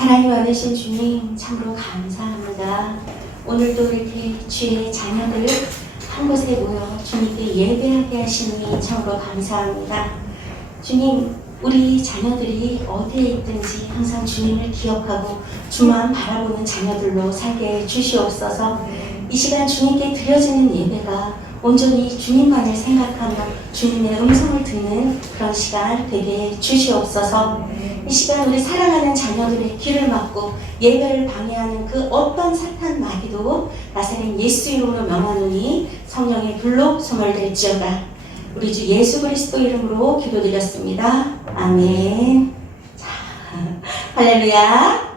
사랑이 많으신 주님 참으로 감사합니다. 오늘도 이렇게 주의 자녀들 한 곳에 모여 주님께 예배하게 하시니 참으로 감사합니다. 주님, 우리 자녀들이 어디에 있든지 항상 주님을 기억하고 주만 바라보는 자녀들로 살게 주시옵소서. 이 시간 주님께 드려지는 예배가 온전히 주님만을 생각하며 주님의 음성을 듣는 그런 시간 되게 주시옵소서. 이 시간 우리 사랑하는 자녀들의 귀를 막고 예배를 방해하는 그 어떤 사탄 마귀도 나사렛 예수 이름으로 명하노니 성령의 불로 소멸될지어다. 우리 주 예수 그리스도 이름으로 기도드렸습니다. 아멘. 자, 할렐루야.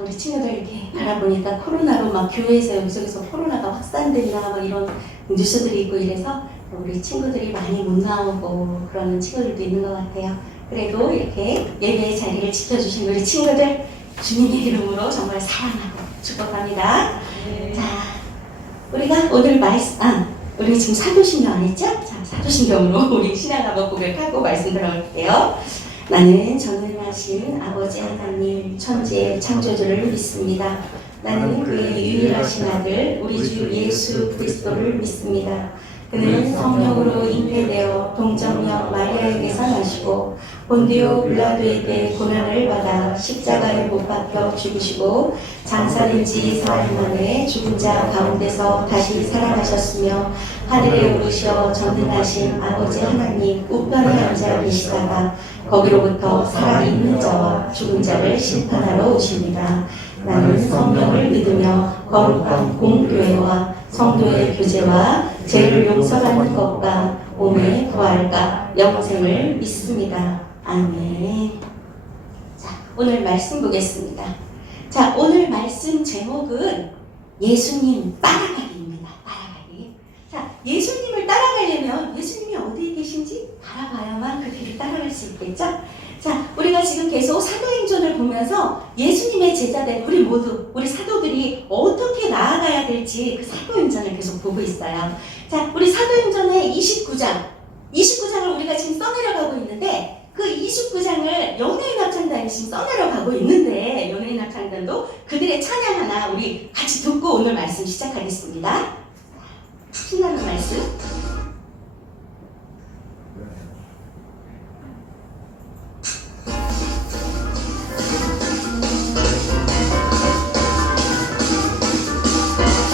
우리 친구들 이렇게 바라보니까 코로나로 막 교회에서 여기저기서 코로나가 확산되나 막 이런 뉴스들이 있고 이래서 우리 친구들이 많이 못 나오고 그러는 친구들도 있는 것 같아요. 그래도 이렇게 예배의 자리를 지켜주신 우리 친구들 주님의 이름으로 정말 사랑하고 축복합니다. 자, 우리가 오늘 우리 지금 사도신경 안 했죠? 자, 사도신경으로 우리 신앙 한번 고백하고 말씀 들어갈게요. 나는 전능하신 아버지 하나님 천지의 창조주를 믿습니다. 나는 그의 유일하신 아들 우리 주 예수 그리스도를 믿습니다. 그는 성령으로 잉태되어 동정녀 마리아에게서 나시고 본디오 빌라도에게 고난을 받아 십자가에 못 박혀 죽으시고 장사된 지 4일 만에 죽은 자 가운데서 다시 살아나셨으며 하늘에 오르셔 전능하신 아버지 하나님 우편에 앉아 계시다가 거기로부터 살아있는 자와 죽은 자를 심판하러 오십니다. 나는 성령을 믿으며 거룩한 공교회와 성도의 교제와 죄를 용서받는 것과 몸의 부활과 영생을 믿습니다. 아멘. 자, 오늘 말씀 보겠습니다. 자, 오늘 말씀 제목은 예수님 따라가기입니다. 따라가기. 자, 예수님을 따라가려면 예수님이 어디에 계신지 바라봐야만 그 길을 따라갈 수 있겠죠? 자, 우리가 지금 계속 사도행전을 보면서 예수님의 제자들, 우리 모두, 우리 사도들이 어떻게 나아가야 될지 그 사도행전을 계속 보고 있어요. 자, 우리 사도행전의 29장을 우리가 지금 써내려가고 있는데 그 29장을 연예인 합창단이 지금 써내려가고 있는데 연예인 합창단도 그들의 찬양 하나 우리 같이 듣고 오늘 말씀 시작하겠습니다. 신나는 말씀.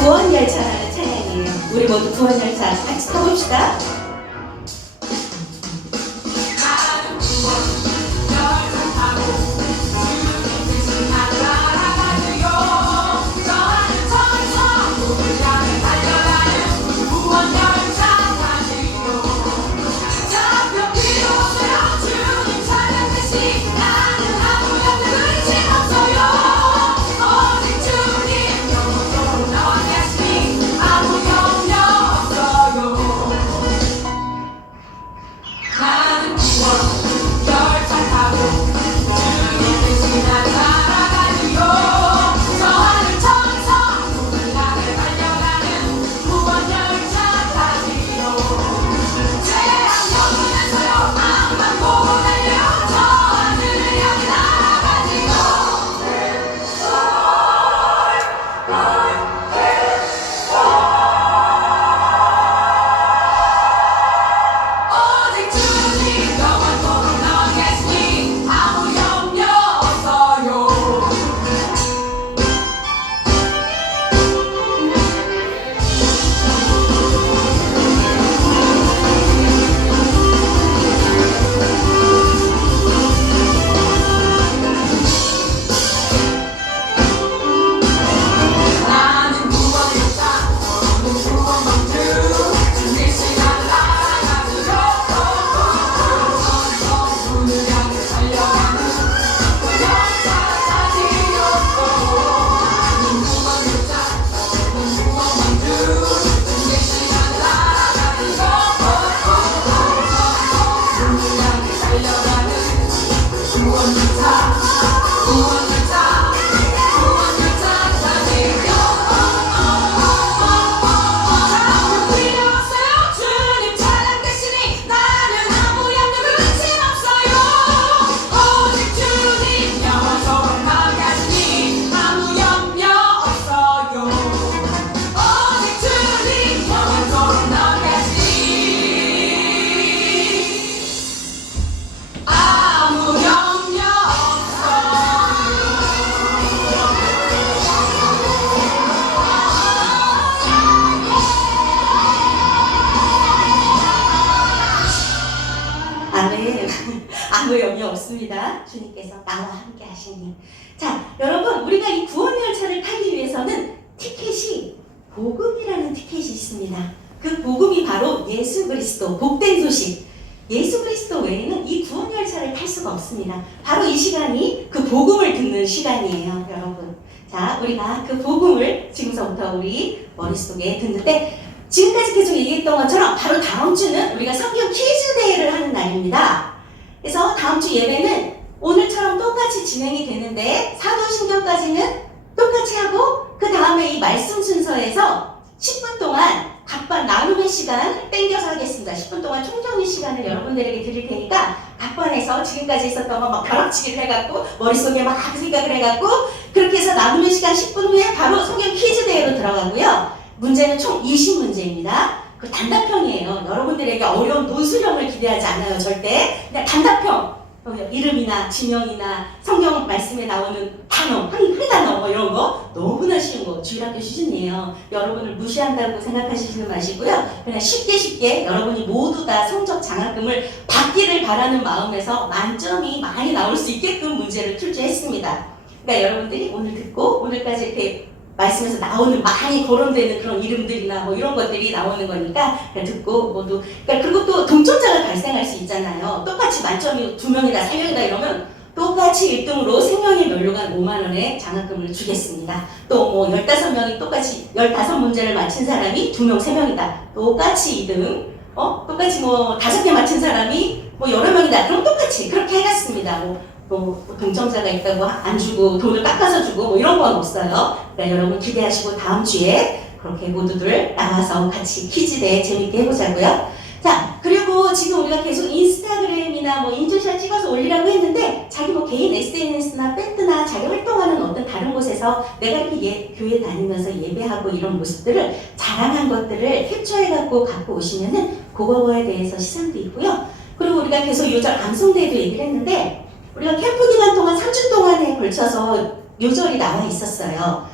구원열차라는 찬양이에요. 우리 모두 구원열차 같이 타봅시다. 있습니다. 주님께서 나와 함께 하시니. 자, 여러분, 우리가 이 구원 열차를 타기 위해서는 티켓이 복음이라는 티켓이 있습니다. 그 복음이 바로 예수 그리스도, 복된 소식. 예수 그리스도 외에는 이 구원 열차를 탈 수가 없습니다. 바로 이 시간이 그 복음을 듣는 시간이에요, 여러분. 자, 우리가 그 복음을 지금서부터 우리 머릿속에 듣는데, 지금까지 계속 얘기했던 것처럼 바로 다음 주는 우리가 성경 퀴즈 대회를 하는 날입니다. 그래서 다음 주 예배는 오늘처럼 똑같이 진행이 되는데, 사도신경까지는 똑같이 하고, 그 다음에 이 말씀 순서에서 10분 동안 각반 나눔의 시간 땡겨서 하겠습니다. 10분 동안 총정리 시간을 여러분들에게 드릴 테니까 각반에서 지금까지 있었던 거 막 벼락치기를 해갖고 머릿속에 막 생각을 해갖고 그렇게 해서 나눔의 시간 10분 후에 바로 성경 퀴즈 대회로 들어가고요. 문제는 총 20문제입니다. 그 단답형이에요. 여러분들에게 어려운 논술형을 기대하지 않아요. 절대. 그냥 단답형. 이름이나 지명이나 성경 말씀에 나오는 단어, 한 단어 뭐 이런 거 너무나 쉬운 거 주일학교 수준이에요. 여러분을 무시한다고 생각하시지는 마시고요. 그냥 쉽게 여러분이 모두 다 성적 장학금을 받기를 바라는 마음에서 만점이 많이 나올 수 있게끔 문제를 출제했습니다. 그러니까 여러분들이 오늘 듣고 오늘까지 이렇게 말씀에서 나오는 많이 거론되는 그런 이름들이나 뭐 이런 것들이 나오는 거니까 그냥 듣고 모두 그러니까 그리고 또 동점자가 발생할 수 있잖아요. 똑같이 만점이 2명이다 3명이다 이러면 똑같이 1등으로 생명의 면류관 5만 원의 장학금을 주겠습니다. 또 뭐 15명이 똑같이 15문제를 맞힌 사람이 2명 3명이다. 똑같이 2등. 똑같이 뭐 5개 맞힌 사람이 뭐 여러 명이다. 그럼 똑같이 그렇게 해놨습니다. 뭐 동점자가 있다고 안 주고 돈을 깎아서 주고 뭐 이런 건 없어요. 그러니까 여러분 기대하시고 다음 주에 그렇게 모두들 나와서 같이 퀴즈대회 재밌게 해보자고요. 자, 그리고 지금 우리가 계속 인스타그램이나 뭐 인증샷 찍어서 올리라고 했는데 자기 뭐 개인 SNS나 밴드나 자기 활동하는 어떤 다른 곳에서 내가 이렇게 교회 다니면서 예배하고 이런 모습들을 자랑한 것들을 캡처해갖고 갖고 오시면은 그거에 대해서 시상도 있고요. 그리고 우리가 계속 요절 암송대회도 얘기를 했는데 우리가 캠프 기간 동안 3주 동안에 걸쳐서 요절이 나와 있었어요.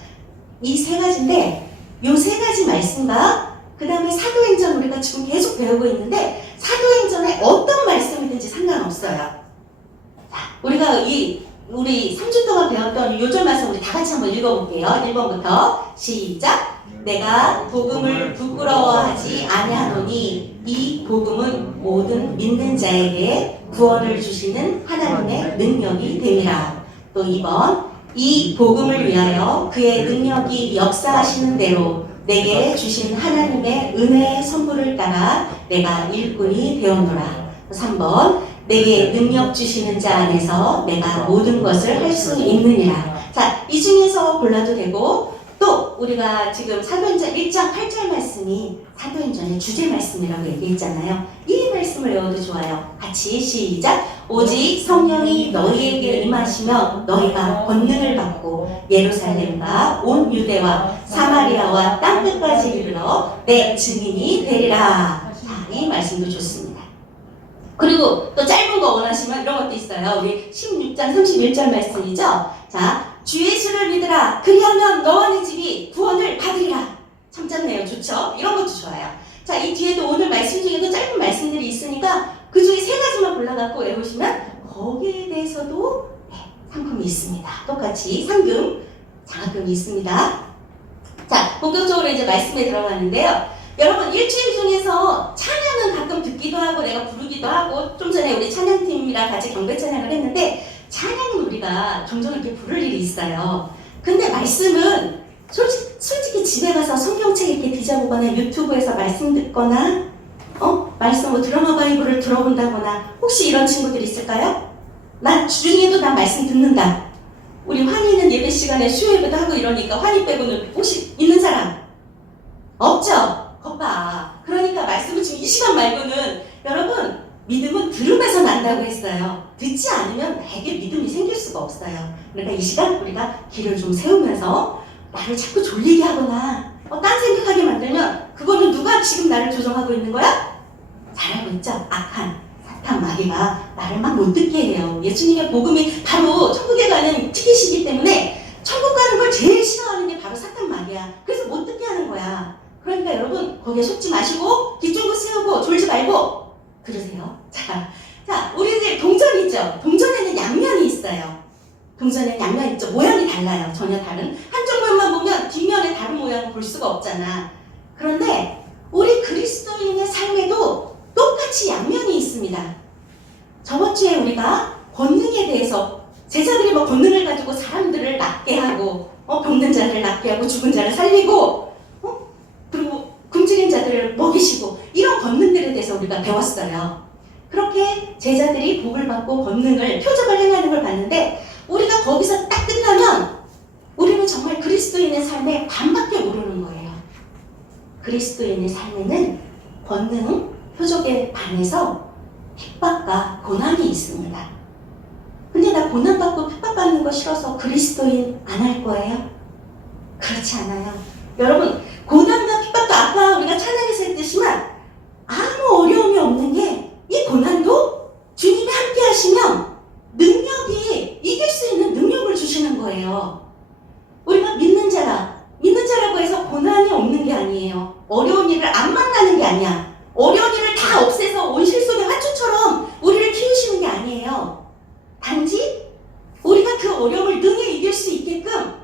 이 세 가지인데 요 세 가지 말씀과 그 다음에 사도행전 우리가 지금 계속 배우고 있는데 사도행전에 어떤 말씀이든지 상관없어요. 자, 우리가 우리 3주 동안 배웠던 요절 말씀 우리 다 같이 한번 읽어볼게요. 1번부터 시작! 내가 복음을 부끄러워하지 아니하노니 이 복음은 모든 믿는 자에게 구원을 주시는 하나님의 능력이 됨이라. 또 2번 이 복음을 위하여 그의 능력이 역사하시는 대로 내게 주신 하나님의 은혜의 선물을 따라 내가 일꾼이 되었노라. 3번 내게 능력 주시는 자 안에서 내가 모든 것을 할 수 있느니라. 자, 이 중에서 골라도 되고 또 우리가 지금 사도행전 1장 8절 말씀이 사도행전의 주제 말씀이라고 얘기했잖아요. 이 말씀을 외워도 좋아요. 같이 시작! 오직 성령이 너희에게 임하시며 너희가 권능을 받고 예루살렘과 온 유대와 사마리아와 땅끝까지 이르러 내 증인이 되리라. 자, 이 말씀도 좋습니다. 그리고 또 짧은 거 원하시면 이런 것도 있어요. 우리 16장 31절 말씀이죠. 자, 주 예수를 믿으라. 그리하면 너와 네 집이 구원을 받으리라. 참 짧네요. 좋죠? 이런 것도 좋아요. 자, 이 뒤에도 오늘 말씀 중에도 짧은 말씀들이 있으니까 그 중에 3가지만 골라갖고 외우시면 거기에 대해서도 상품이 있습니다. 똑같이 상금, 장학금이 있습니다. 자, 본격적으로 이제 말씀에 들어가는데요. 여러분 일주일 중에서 찬양은 가끔 듣기도 하고 내가 부르기도 하고 좀 전에 우리 찬양팀이랑 같이 경배 찬양을 했는데 찬양은 우리가 종종 이렇게 부를 일이 있어요. 근데 말씀은 솔직히 집에 가서 성경책 이렇게 뒤져보거나 유튜브에서 말씀 듣거나 말씀 뭐 드라마 바이블을 들어본다거나 혹시 이런 친구들 있을까요? 난 주중에도 난 말씀 듣는다. 우리 환희는 예배 시간에 수요 예배도 하고 이러니까 환희 빼고는 혹시 있는 사람? 없죠? 거봐. 그러니까 말씀은 지금 이 시간 말고는 여러분 믿음은 들음에서 난다고 했어요. 듣지 않으면 나에게 믿음이 생길 수가 없어요. 그러니까 이 시간 우리가 길을 좀 세우면서 나를 자꾸 졸리게 하거나 딴 생각하게 만들면 그거는 누가 지금 나를 조정하고 있는 거야? 잘 알고 있죠? 악한 사탄 마귀가 나를 막 못 듣게 해요. 예수님의 복음이 바로 천국에 가는 티켓이기 때문에 천국 가는 걸 제일 싫어하는 게 바로 사탄 마귀야. 그래서 못 듣게 하는 거야. 그러니까 여러분 거기에 속지 마시고 귀 쫑긋 세우고 졸지 말고 들으세요. 자 자, 우리들 동전 있죠? 동전에는 양면이 있어요. 동전에는 양면 있죠? 모양이 달라요. 전혀 다른. 한쪽 면만 보면 뒷면에 다른 모양을 볼 수가 없잖아. 그런데 우리 그리스도인의 삶에도 똑같이 양면이 있습니다. 저번 주에 우리가 권능에 대해서 제자들이 뭐 권능을 가지고 사람들을 낫게 하고 병든 자를 낫게 하고 죽은 자를 살리고 그리고 굶주린 자들을 먹이시고 이런 권능들에 대해서 우리가 배웠어요. 그렇게 제자들이 복을 받고 권능을 표적을 행하는 걸 봤는데 우리가 거기서 딱 끝나면 우리는 정말 그리스도인의 삶에 반밖에 모르는 거예요. 그리스도인의 삶에는 권능, 표적에 반해서 핍박과 고난이 있습니다. 근데 나 고난받고 핍박받는 거 싫어서 그리스도인 안 할 거예요? 그렇지 않아요. 여러분, 고난과 핍박도 아까 우리가 찬양에서 했듯이만 아무 어려움이 없는 게 이 고난도 주님이 함께 하시면 능력이 이길 수 있는 능력을 주시는 거예요. 우리가 믿는 자라고 해서 고난이 없는 게 아니에요. 어려운 일을 안 만나는 게 아니야. 어려운 일을 다 없애서 온실 속의 화초처럼 우리를 키우시는 게 아니에요. 단지 우리가 그 어려움을 능히 이길 수 있게끔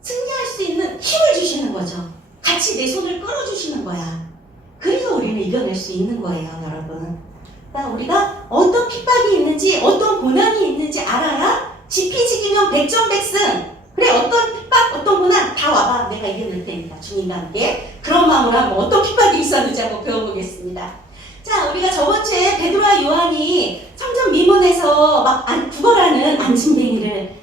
승리할 수 있는 힘을 주시는 거죠. 같이 내 손을 끌어주시는 거야. 그래서 우리는 이겨낼 수 있는 거예요, 여러분. 그러니까 우리가 어떤 핍박이 있는지, 어떤 고난이 있는지 알아야 지피지기면 백전백승. 그래, 어떤 핍박, 어떤 고난 다 와봐. 내가 이겨낼 테니까, 주님과 함께. 그런 마음으로 한번 어떤 핍박이 있었는지 한번 배워보겠습니다. 자, 우리가 저번 주에 베드로와 요한이 성전 미문에서 막 구걸하는 안진뱅이를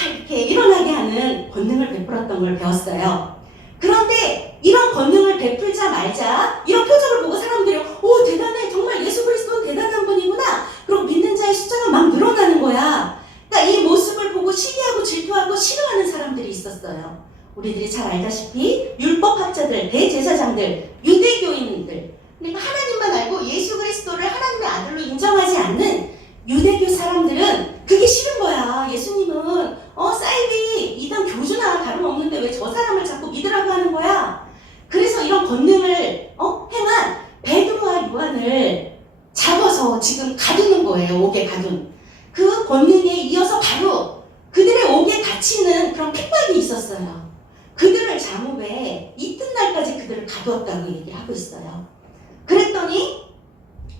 이렇게 일어나게 하는 권능을 베풀었던 걸 배웠어요. 그런데 이런 권능을 베풀자마자 이런 표적을 보고 사람들이 오, 대단해, 정말 예수 그리스도는 대단한 분이구나. 그리고 믿는 자의 숫자가 막 늘어나는 거야. 그러니까 이 모습을 보고 시기하고 질투하고 싫어하는 사람들이 있었어요. 우리들이 잘 알다시피 율법학자들, 대제사장들, 유대교인들, 그러니까 하나님만 알고 예수 그리스도를 하나님의 아들로 인정하지 않는 유대교 사람들은 그게 싫은 거야. 예수님은 사이비 이단 교주나 다름없는데 왜 저 사람을 자꾸 믿으라고 하는 거야. 그래서 이런 권능을 행한 베드로와 요한을 잡아서 지금 가두는 거예요. 옥에 가둔. 그 권능에 이어서 바로 그들의 옥에 갇히는 그런 핍박이 있었어요. 그들을 잠옷에 이튿날까지 그들을 가두었다고 얘기를 하고 있어요.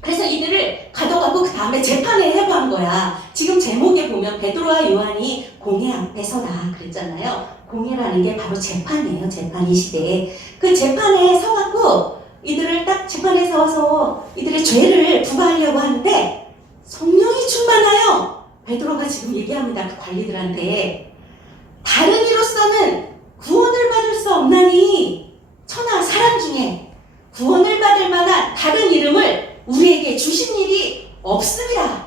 그래서 이들을 가둬가고 그 다음에 재판을 해부한 거야. 지금 제목에 보면 베드로와 요한이 공회 앞에 서다 그랬잖아요. 공회라는 게 바로 재판이에요. 재판 이 시대에. 그 재판에 서갖고 이들을 딱 재판에 서서 이들의 죄를 부과하려고 하는데 성령이 충만하여 베드로가 지금 얘기합니다. 그 관리들한테 다른 이로서는 구원을 받을 수 없나니 천하 사람 중에 구원을 받을 만한 다른 이름을 우리에게 주신 일이 없습니다.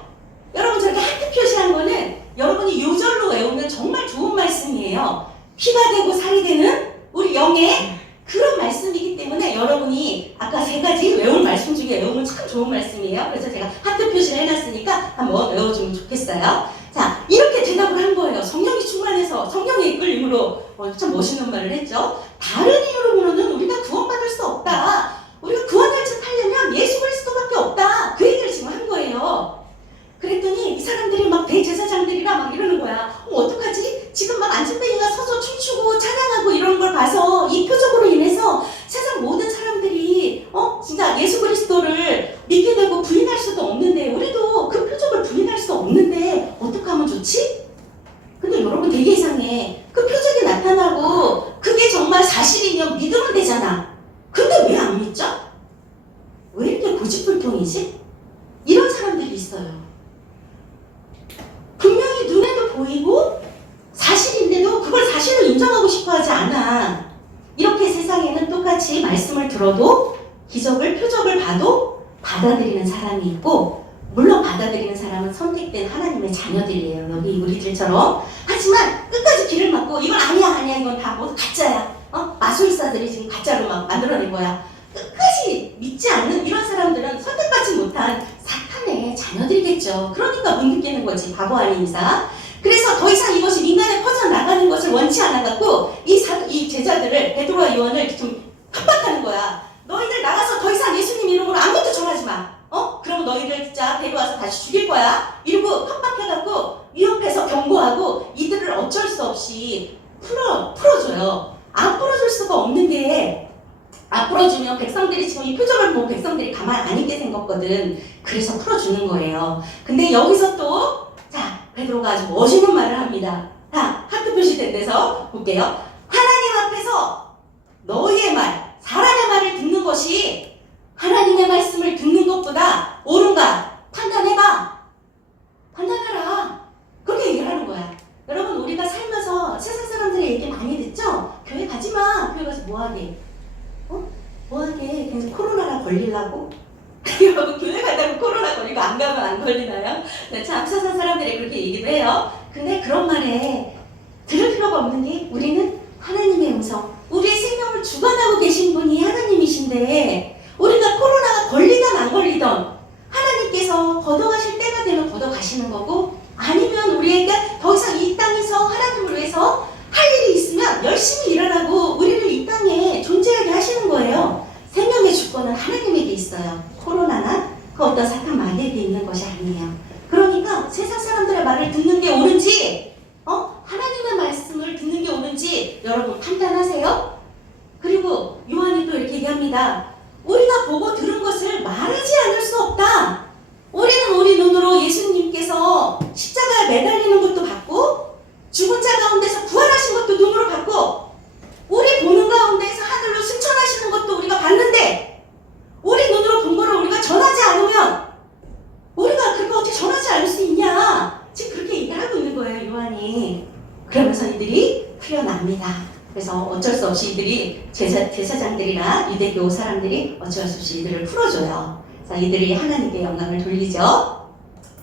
여러분 저렇게 하트 표시한 거는 여러분이 요절로 외우면 정말 좋은 말씀이에요. 피가 되고 살이 되는 우리 영의 그런 말씀이기 때문에 여러분이 아까 세 가지 외울 말씀 중에 외우면 참 좋은 말씀이에요. 그래서 제가 하트 표시를 해놨으니까 한번 외워주면 좋겠어요. 자, 이렇게 대답을 한 거예요. 성령이 충만해서 성령의 이끌림으로 참 멋있는 말을 했죠. 다른 이유로는 우리가 구원받을 수 없다. 우리가 구원할 듯 하려면 예수 그리스도밖에 없다. 그 얘기를 지금 한 거예요. 그랬더니 이 사람들이 막 대제사장들이라 막 이러는 거야. 어떡하지? 지금 막 안진뱅이가 서서 춤추고 찬양하고 이러는 걸 봐서 이 표적으로 인해서 세상 모든 사람들이 진짜 예수 그리스도를 믿게 되고 부인할 수도 없는데 우리도 그 표적을 부인할 수 없는데 어떻게 하면 좋지? 근데 여러분 되게 이상해. 그 표적이 나타나고 그게 정말 사실이면 믿으면 되잖아. 근데 왜 안 믿죠? 왜 이렇게 고집불통이지? 이런 사람들이 있어요. 분명히 눈에도 보이고 사실인데도 그걸 사실로 인정하고 싶어 하지 않아. 이렇게 세상에는 똑같이 말씀을 들어도 기적을, 표적을 봐도 받아들이는 사람이 있고 물론 받아들이는 사람은 선택된 하나님의 자녀들이에요. 여기 우리들처럼. 하지만 끝까지 귀를 막고 이건 아니야 이건 다 모두 가짜야. 마술사들이 지금 가짜로 막 만들어낸 거야. 끝까지 믿지 않는 이런 사람들은 선택받지 못한 사탄의 자녀들이겠죠. 그러니까 못 느끼는 거지. 바보 아닌 이상. 그래서 더 이상 이것이 민간에 퍼져나가는 것을 원치 않아갖고 이 제자들을 베드로와 요한을 좀 협박하는 거야. 너희들 나가서 더 이상 예수님 이름으로 아무것도 전하지 마. 그럼 너희들 진짜 데려와서 다시 죽일 거야. 이러고 깜빡해갖고 위협해서 경고하고 이들을 어쩔 수 없이 풀어줘요. 안 풀어줄 수가 없는 게, 안 풀어주면 백성들이 지금 이 표정을 보고 백성들이 가만 안 있게 생겼거든. 그래서 풀어주는 거예요. 근데 여기서 또, 자, 베드로가 아주 멋있는 말을 합니다. 자, 하트 표시된 데서 볼게요. 하나님 앞에서 너희의 말, 사람의 말을 듣는 것이 하나님의 말씀을 듣는 것보다 옳은가? 판단해봐. 판단해라. 그렇게 얘기를 하는 거야. 여러분, 우리가 살면서 세상 사람들의 얘기 많이 듣죠? 교회 가지마. 교회 가서 뭐하게? 뭐하게? 그냥 코로나나 걸리려고? 여러분, 교회 간다고 코로나 걸리고 안 가면 안 걸리나요? 네, 참 세상 사람들이 그렇게 얘기도 해요. 근데 그런 말에 들을 필요가 없는 게, 우리는 하나님의 음성, 우리의 생명을 주관하고 계신 분이 하나님이신데, 우리가 코로나가 걸리든 안 걸리든 하나님께서 걷어가실 때가 되면 걷어가시는 거고, 아니면 우리에게 더 이상 이 땅에서 하나님을 위해서 할 일이 있으면 열심히 일하라고 우리를 이 땅에 존재하게 하시는 거예요. 생명의 주권은 하나님에게 있어요. 코로나나 그 어떤 사탄 마귀에게 있는 것이 아니에요. 그러니까 세상 사람들의 말을 듣는 게 옳은지, 하나님의 말씀을 듣는 게 옳은지 여러분 판단하세요. 그리고 요한이 또 이렇게 얘기합니다. 우리가 보고 들은 것을 말하지 않을 수 없다. 우리는 우리 눈으로 예수님께서 십자가에 매달리는 것도 봤고, 죽은 자 가운데서 부활하신 것도 눈으로 봤고, 우리 보는 가운데서 하늘로 승천하시는 것도 우리가 봤는데, 우리 눈으로 본 거를 우리가 전하지 않으면 우리가 그거 어떻게 전하지 않을 수 있냐? 지금 그렇게 얘기를 하고 있는 거예요, 요한이. 그러면서 이들이 풀려납니다. 그래서 어쩔 수 없이 이들이 제사장들이나 유대교 사람들이 어쩔 수 없이 이들을 풀어줘요. 자, 이들이 하나님께 영광을 돌리죠.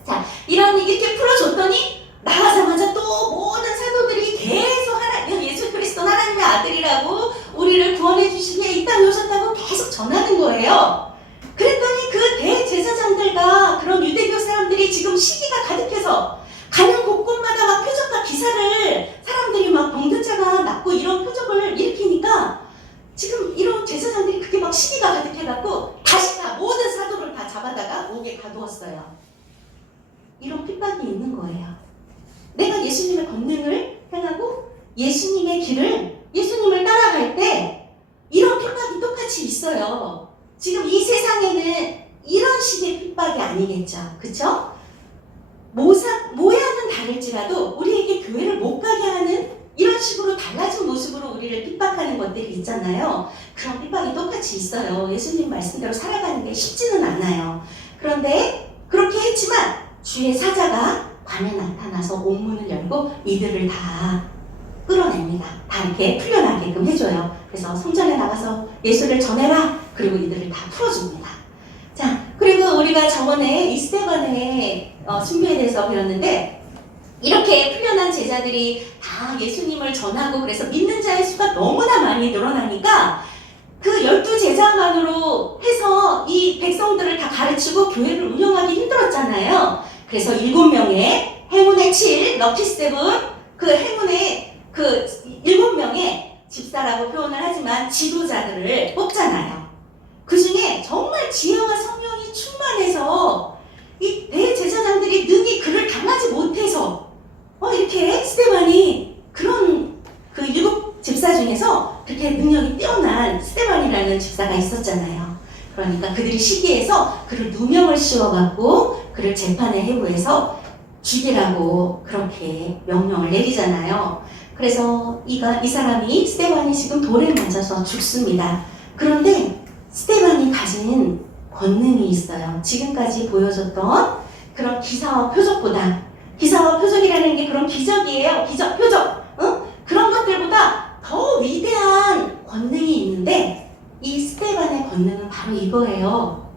자, 이렇게 풀어줬더니 나가자마자 또 모든 사도들이 계속 예수 그리스도 하나님의 아들이라고 우리를 구원해 주시기 위해 이 땅에 오셨다고 계속 전하는 거예요. 그랬더니 그 대제사장들과 그런 유대교 사람들이 지금 시기가 가득해서 가는 곳곳마다 막 표적과 기사를 사람들이 막 병든 자가 낫고 이런 표적을 일으키니까 지금 이런 제사장들이 그게 막 시기가 가득해갖고 다시 다 모든 사도를 다 잡아다가 목에 가두었어요. 이런 핍박이 있는 거예요. 내가 예수님의 권능을 행하고 예수님의 길을, 예수님을 따라갈 때 이런 핍박이 똑같이 있어요. 지금 이 세상에는 이런 식의 핍박이 아니겠죠. 그쵸? 모양은 다를지라도 우리에게 교회를 못 가게 하는 이런 식으로 달라진 모습으로 우리를 핍박하는 것들이 있잖아요. 그런 핍박이 똑같이 있어요. 예수님 말씀대로 살아가는 게 쉽지는 않아요. 그런데 그렇게 했지만 주의 사자가 밤에 나타나서 옥문을 열고 이들을 다 끌어냅니다. 다 이렇게 풀려나게끔 해줘요. 그래서 성전에 나가서 예수를 전해라. 그리고 이들을 다 풀어줍니다. 자, 그리고 우리가 저번에 이 스데반의 순교에 대해서 배웠는데, 이렇게 풀려난 제자들이 다 예수님을 전하고 그래서 믿는 자의 수가 너무나 많이 늘어나니까 그 12제자만으로 해서 이 백성들을 다 가르치고 교회를 운영하기 힘들었잖아요. 그래서 7명의 행운의 7, 럭키 세븐, 그 행운의 그 7명의 집사라고 표현을 하지만 지도자들을 뽑잖아요. 그 중에 정말 지혜와 성령이 충만해서 이 대제사장들이 능히 그를 당하지 못해서 이렇게 스데반이 그런 그 7집사 중에서 그렇게 능력이 뛰어난 스데반이라는 집사가 있었잖아요. 그러니까 그들이 시기해서 그를 누명을 씌워갖고 그를 재판에 해부해서 죽이라고 그렇게 명령을 내리잖아요. 그래서 이 사람이 스데반이 지금 돌에 맞아서 죽습니다. 그런데 스데반이 가진 권능이 있어요. 지금까지 보여줬던 그런 기사와 표적보다, 기사와 표적이라는 게 그런 기적이에요. 기적, 표적, 그런 것들보다 더 위대한 권능이 있는데 이 스데반의 권능은 바로 이거예요.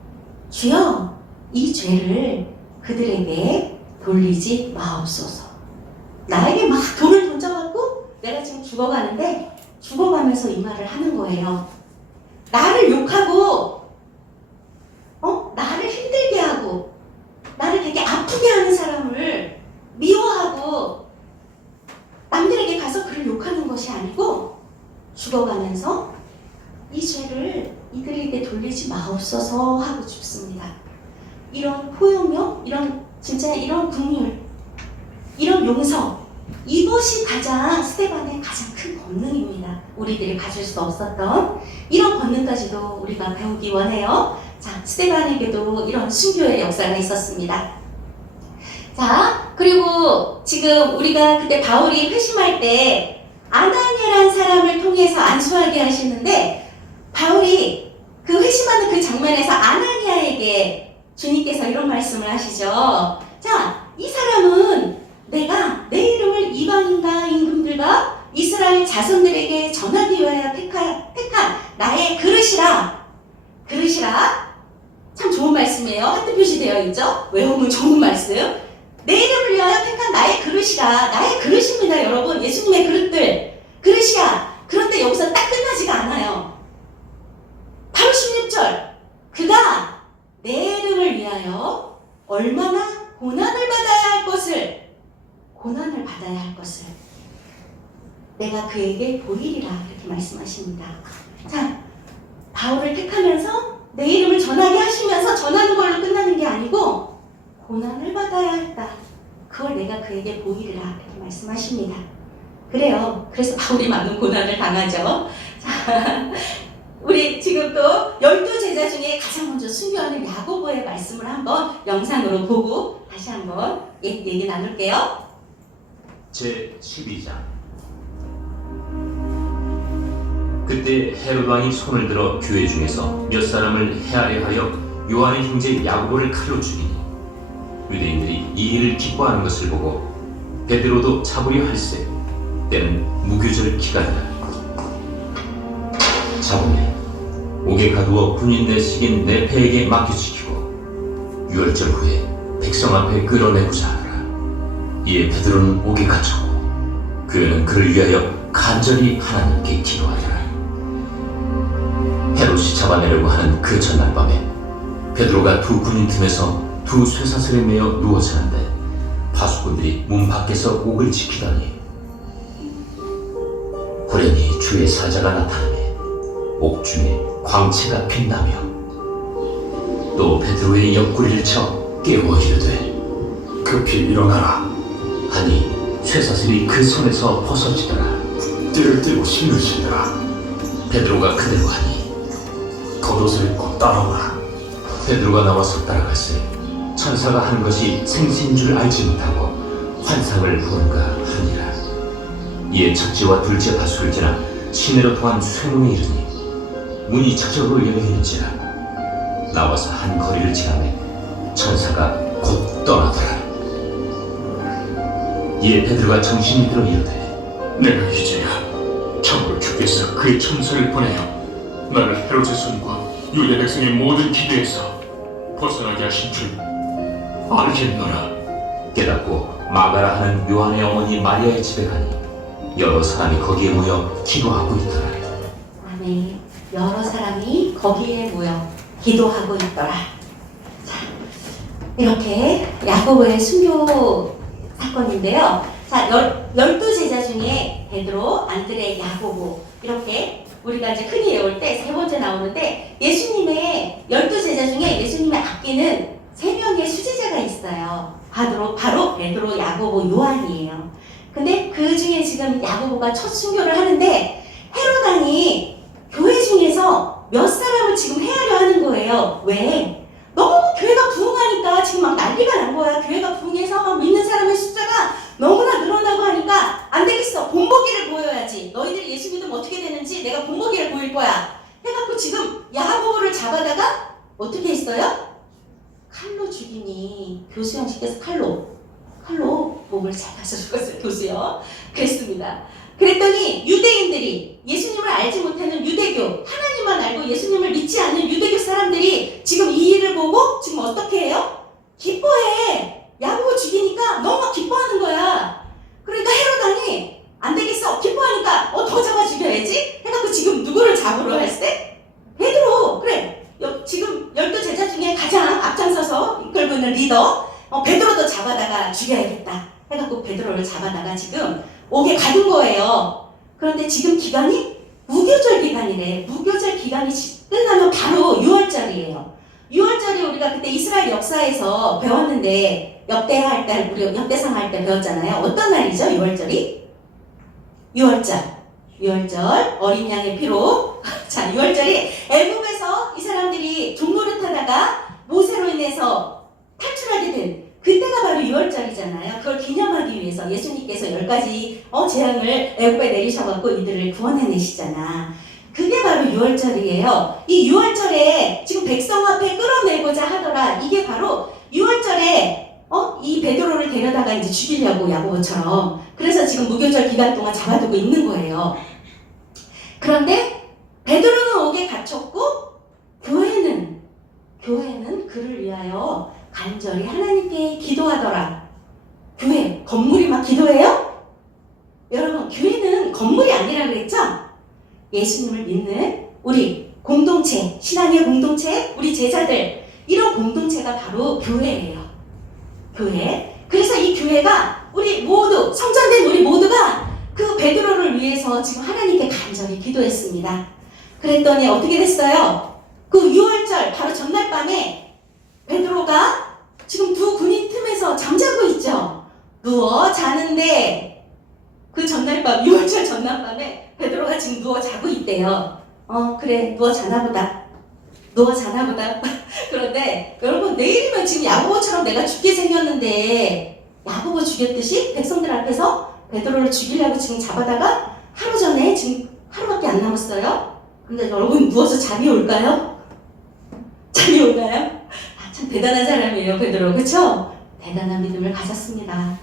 주여, 이 죄를 그들에게 돌리지 마옵소서. 나에게 막 돌을 던져갖고 내가 지금 죽어가는데 죽어가면서 이 말을 하는 거예요. 나를 욕하고 나를 힘들게 하고 나를 되게 아프게 하는 사람을 미워하고 남들에게 가서 그를 욕하는 것이 아니고 죽어가면서 이 죄를 이들에게 돌리지 마옵소서 하고 죽습니다. 이런 포용력, 이런 진짜 이런 긍휼, 이런 용서, 이것이 가장 스데반의 가장 큰 권능입니다. 우리들이 가질 수 없었던 이런 권능까지도 우리가 배우기 원해요. 자, 스데반에게도 이런 순교의 역사가 있었습니다. 자, 그리고 지금 우리가 그때 바울이 회심할 때 아나니아라는 사람을 통해서 안수하게 하시는데, 바울이 그 회심하는 그 장면에서 아나니아에게 주님께서 이런 말씀을 하시죠. 자, 이 사람은 내가 내 이름을 이방인과 임금들과 이스라엘 자손들에게 전하기 위하여 택한 나의 그릇이라. 그릇이라. 참 좋은 말씀이에요. 하트 표시되어 있죠? 외우면 좋은 말씀. 내 이름을 위하여 택한 나의 그릇이라. 나의 그릇입니다, 여러분. 예수님의 그릇들. 그릇이야. 그런데 여기서 딱 끝나지가 않아요. 바로 16절. 그가 내 이름을 위하여 얼마나 고난을 받아야 할 것을 내가 그에게 보이리라. 이렇게 말씀하십니다. 자, 바울을 택하면서 내 이름을 전하게 하시면서 전하는 걸로 끝나는 게 아니고 고난을 받아야 했다. 그걸 내가 그에게 보이리라. 이렇게 말씀하십니다. 그래요. 그래서 바울이 많은 고난을 당하죠. 자, 우리 지금 또 12제자 중에 가장 먼저 순교하는 야고보의 말씀을 한번 영상으로 보고 다시 한번 얘기 나눌게요. 제 12장. 그때 헤롯 왕이 손을 들어 교회 중에서 몇 사람을 해하려 하여 요한의 형제 야고보를 칼로 죽이니, 유대인들이 이 일을 기뻐하는 것을 보고 베드로도 잡으려 할세. 때는 무교절 기간이라. 잡으매 옥에 가두어 군인 내식인 네페에게 맡겨지키고 유월절 후에 백성 앞에 끌어내고자 하더라. 이에 베드로는 옥에 갇혔고 그는 그를 위하여 간절히 하나님께 기도하더라. 헤롯이 잡아내려고 하는 그 전날 밤에 베드로가 두 군인 틈에서 두 쇠사슬에 매어 누워 자는데 파수꾼들이 문 밖에서 옥을 지키더니 호련히 주의 사자가 나타나매 옥중에 광채가 빛나며 또 베드로의 옆구리를 쳐 깨워 이르되 급히 일어나라. 하니 쇠사슬이 그 손에서 벗어지더라. 띠를 띠고 신으시더라. 베드로가 그대로 하니 겉옷을 입고 따라오라. 베드로가 나와서 따라갔으니 천사가 하는 것이 생시인 줄 알지 못하고 환상을 보는가 하니라. 이에 첫째와 둘째 파수를 지나 시내로 통한 쇠문에 이르니 문이 저절로 열리는지라. 나와서 한 거리를 지나매 천사가 곧 떠나더라. 이에 베드로가 정신이 들어 이르되 내가 이제야 참으로 주께서 그의 천사를 보내어 나를 헤롯의 손과 유대 백성의 모든 기대에서 벗어나게 하신 줄 알겠노라. 깨닫고 마가라 하는 요한의 어머니 마리아의 집에 가니 여러 사람이 거기에 모여 기도하고 있더라. 아멘. 여러 사람이 거기에 모여 기도하고 있더라. 자, 이렇게 야고보의 순교 사건인데요. 자, 12제자 중에 베드로, 안드레, 야고보, 이렇게 우리가 이제 흔히 외울 때 세 번째 나오는데, 예수님의 12제자 중에 예수님의 아끼는 3명의 수제자가 있어요. 바로 베드로, 야고보, 요한이에요. 근데 그 중에 지금 야고보가 첫 순교를 하는데, 헤롯 왕이 교회 중에서 몇 사람을 지금 해하려 하는 거예요. 왜? 너무 교회가 부흥하니까 지금 막 난리가 난 거야. 교회가 부흥해서 막 믿는 사람의 숫자가 너무나 늘어나고 하니까 안 되겠어. 본보기를 보여야지. 너희들이 예수 믿으면 어떻게 되는지 내가 본보기를 보일 거야. 해갖고 지금 야고보를 잡아다가 어떻게 했어요? 칼로 죽이니. 교수 형식에서 칼로 목을 잘라서 죽었어요. 교수요. 그랬습니다. 그랬더니 유대인들이, 예수님을 알지 못하는 유대교, 하나님만 알고 예수님을 믿지 않는 유대교 사람들이 지금 이 일을 보고 지금 어떻게 해요? 기뻐해. 야고보 죽이니까 너무 기뻐하는 거야. 그러니까 헤롯 왕이 안 되겠어. 기뻐하니까 더 잡아 죽여야지. 해갖고 지금 누구를 잡으러 할세? 베드로. 그래. 지금 12제자 중에 가장 앞장서서 이끌고 있는 리더, 베드로도 잡아다가 죽여야겠다. 해갖고 베드로를 잡아다가 지금 옥에 가둔 거예요. 그런데 지금 기간이 무교절 기간이래. 무교절 기간이 끝나면 바로 6월절이에요. 유월절이 우리가 그때 이스라엘 역사에서 배웠는데 역대할 때 우리 역대상 할 때 배웠잖아요. 어떤 날이죠? 유월절이? 유월절 어린 양의 피로 자 유월절이 애굽에서 이 사람들이 종노릇하다가 모세로 인해서 탈출하게 된 그때가 바로 유월절이잖아요. 그걸 기념하기 위해서 예수님께서 10가지 재앙을 애굽에 내리셔갖고 이들을 구원해내시잖아. 그게 바로 유월절이에요. 이 유월절에 지금 백성 앞에 끌어내고자 하더라. 이게 바로 유월절에 이 베드로를 데려다가 이제 죽이려고 야고보처럼. 그래서 지금 무교절 기간 동안 잡아두고 있는 거예요. 그런데 베드로는 옥에 갇혔고 교회는 그를 위하여 간절히 하나님께 기도하더라. 교회 건물이 막 기도해요? 여러분 교회는 건물이 아니라 그랬죠? 예수님을 믿는 우리 공동체, 신앙의 공동체, 우리 제자들 이런 공동체가 바로 교회예요. 교회. 그래서 이 교회가 우리 모두 성전된 우리 모두가 그 베드로를 위해서 지금 하나님께 간절히 기도했습니다. 그랬더니 어떻게 됐어요? 그 유월절 바로 전날 밤에 베드로가 지금 두 군인 틈에서 잠자고 있죠. 누워 자는데 그 전날 밤 유월절 전날 밤에 베드로가 지금 누워 자고 있대요. 그래 누워 자나 보다. 그런데 여러분 내일이면 지금 야고보처럼 내가 죽게 생겼는데 야고보 죽였듯이 백성들 앞에서 베드로를 죽이려고 지금 잡아다가 하루 전에 지금 하루밖에 안 남았어요. 근데 여러분 누워서 잠이 올까요? 참 대단한 사람이에요 베드로. 그쵸? 대단한 믿음을 가졌습니다.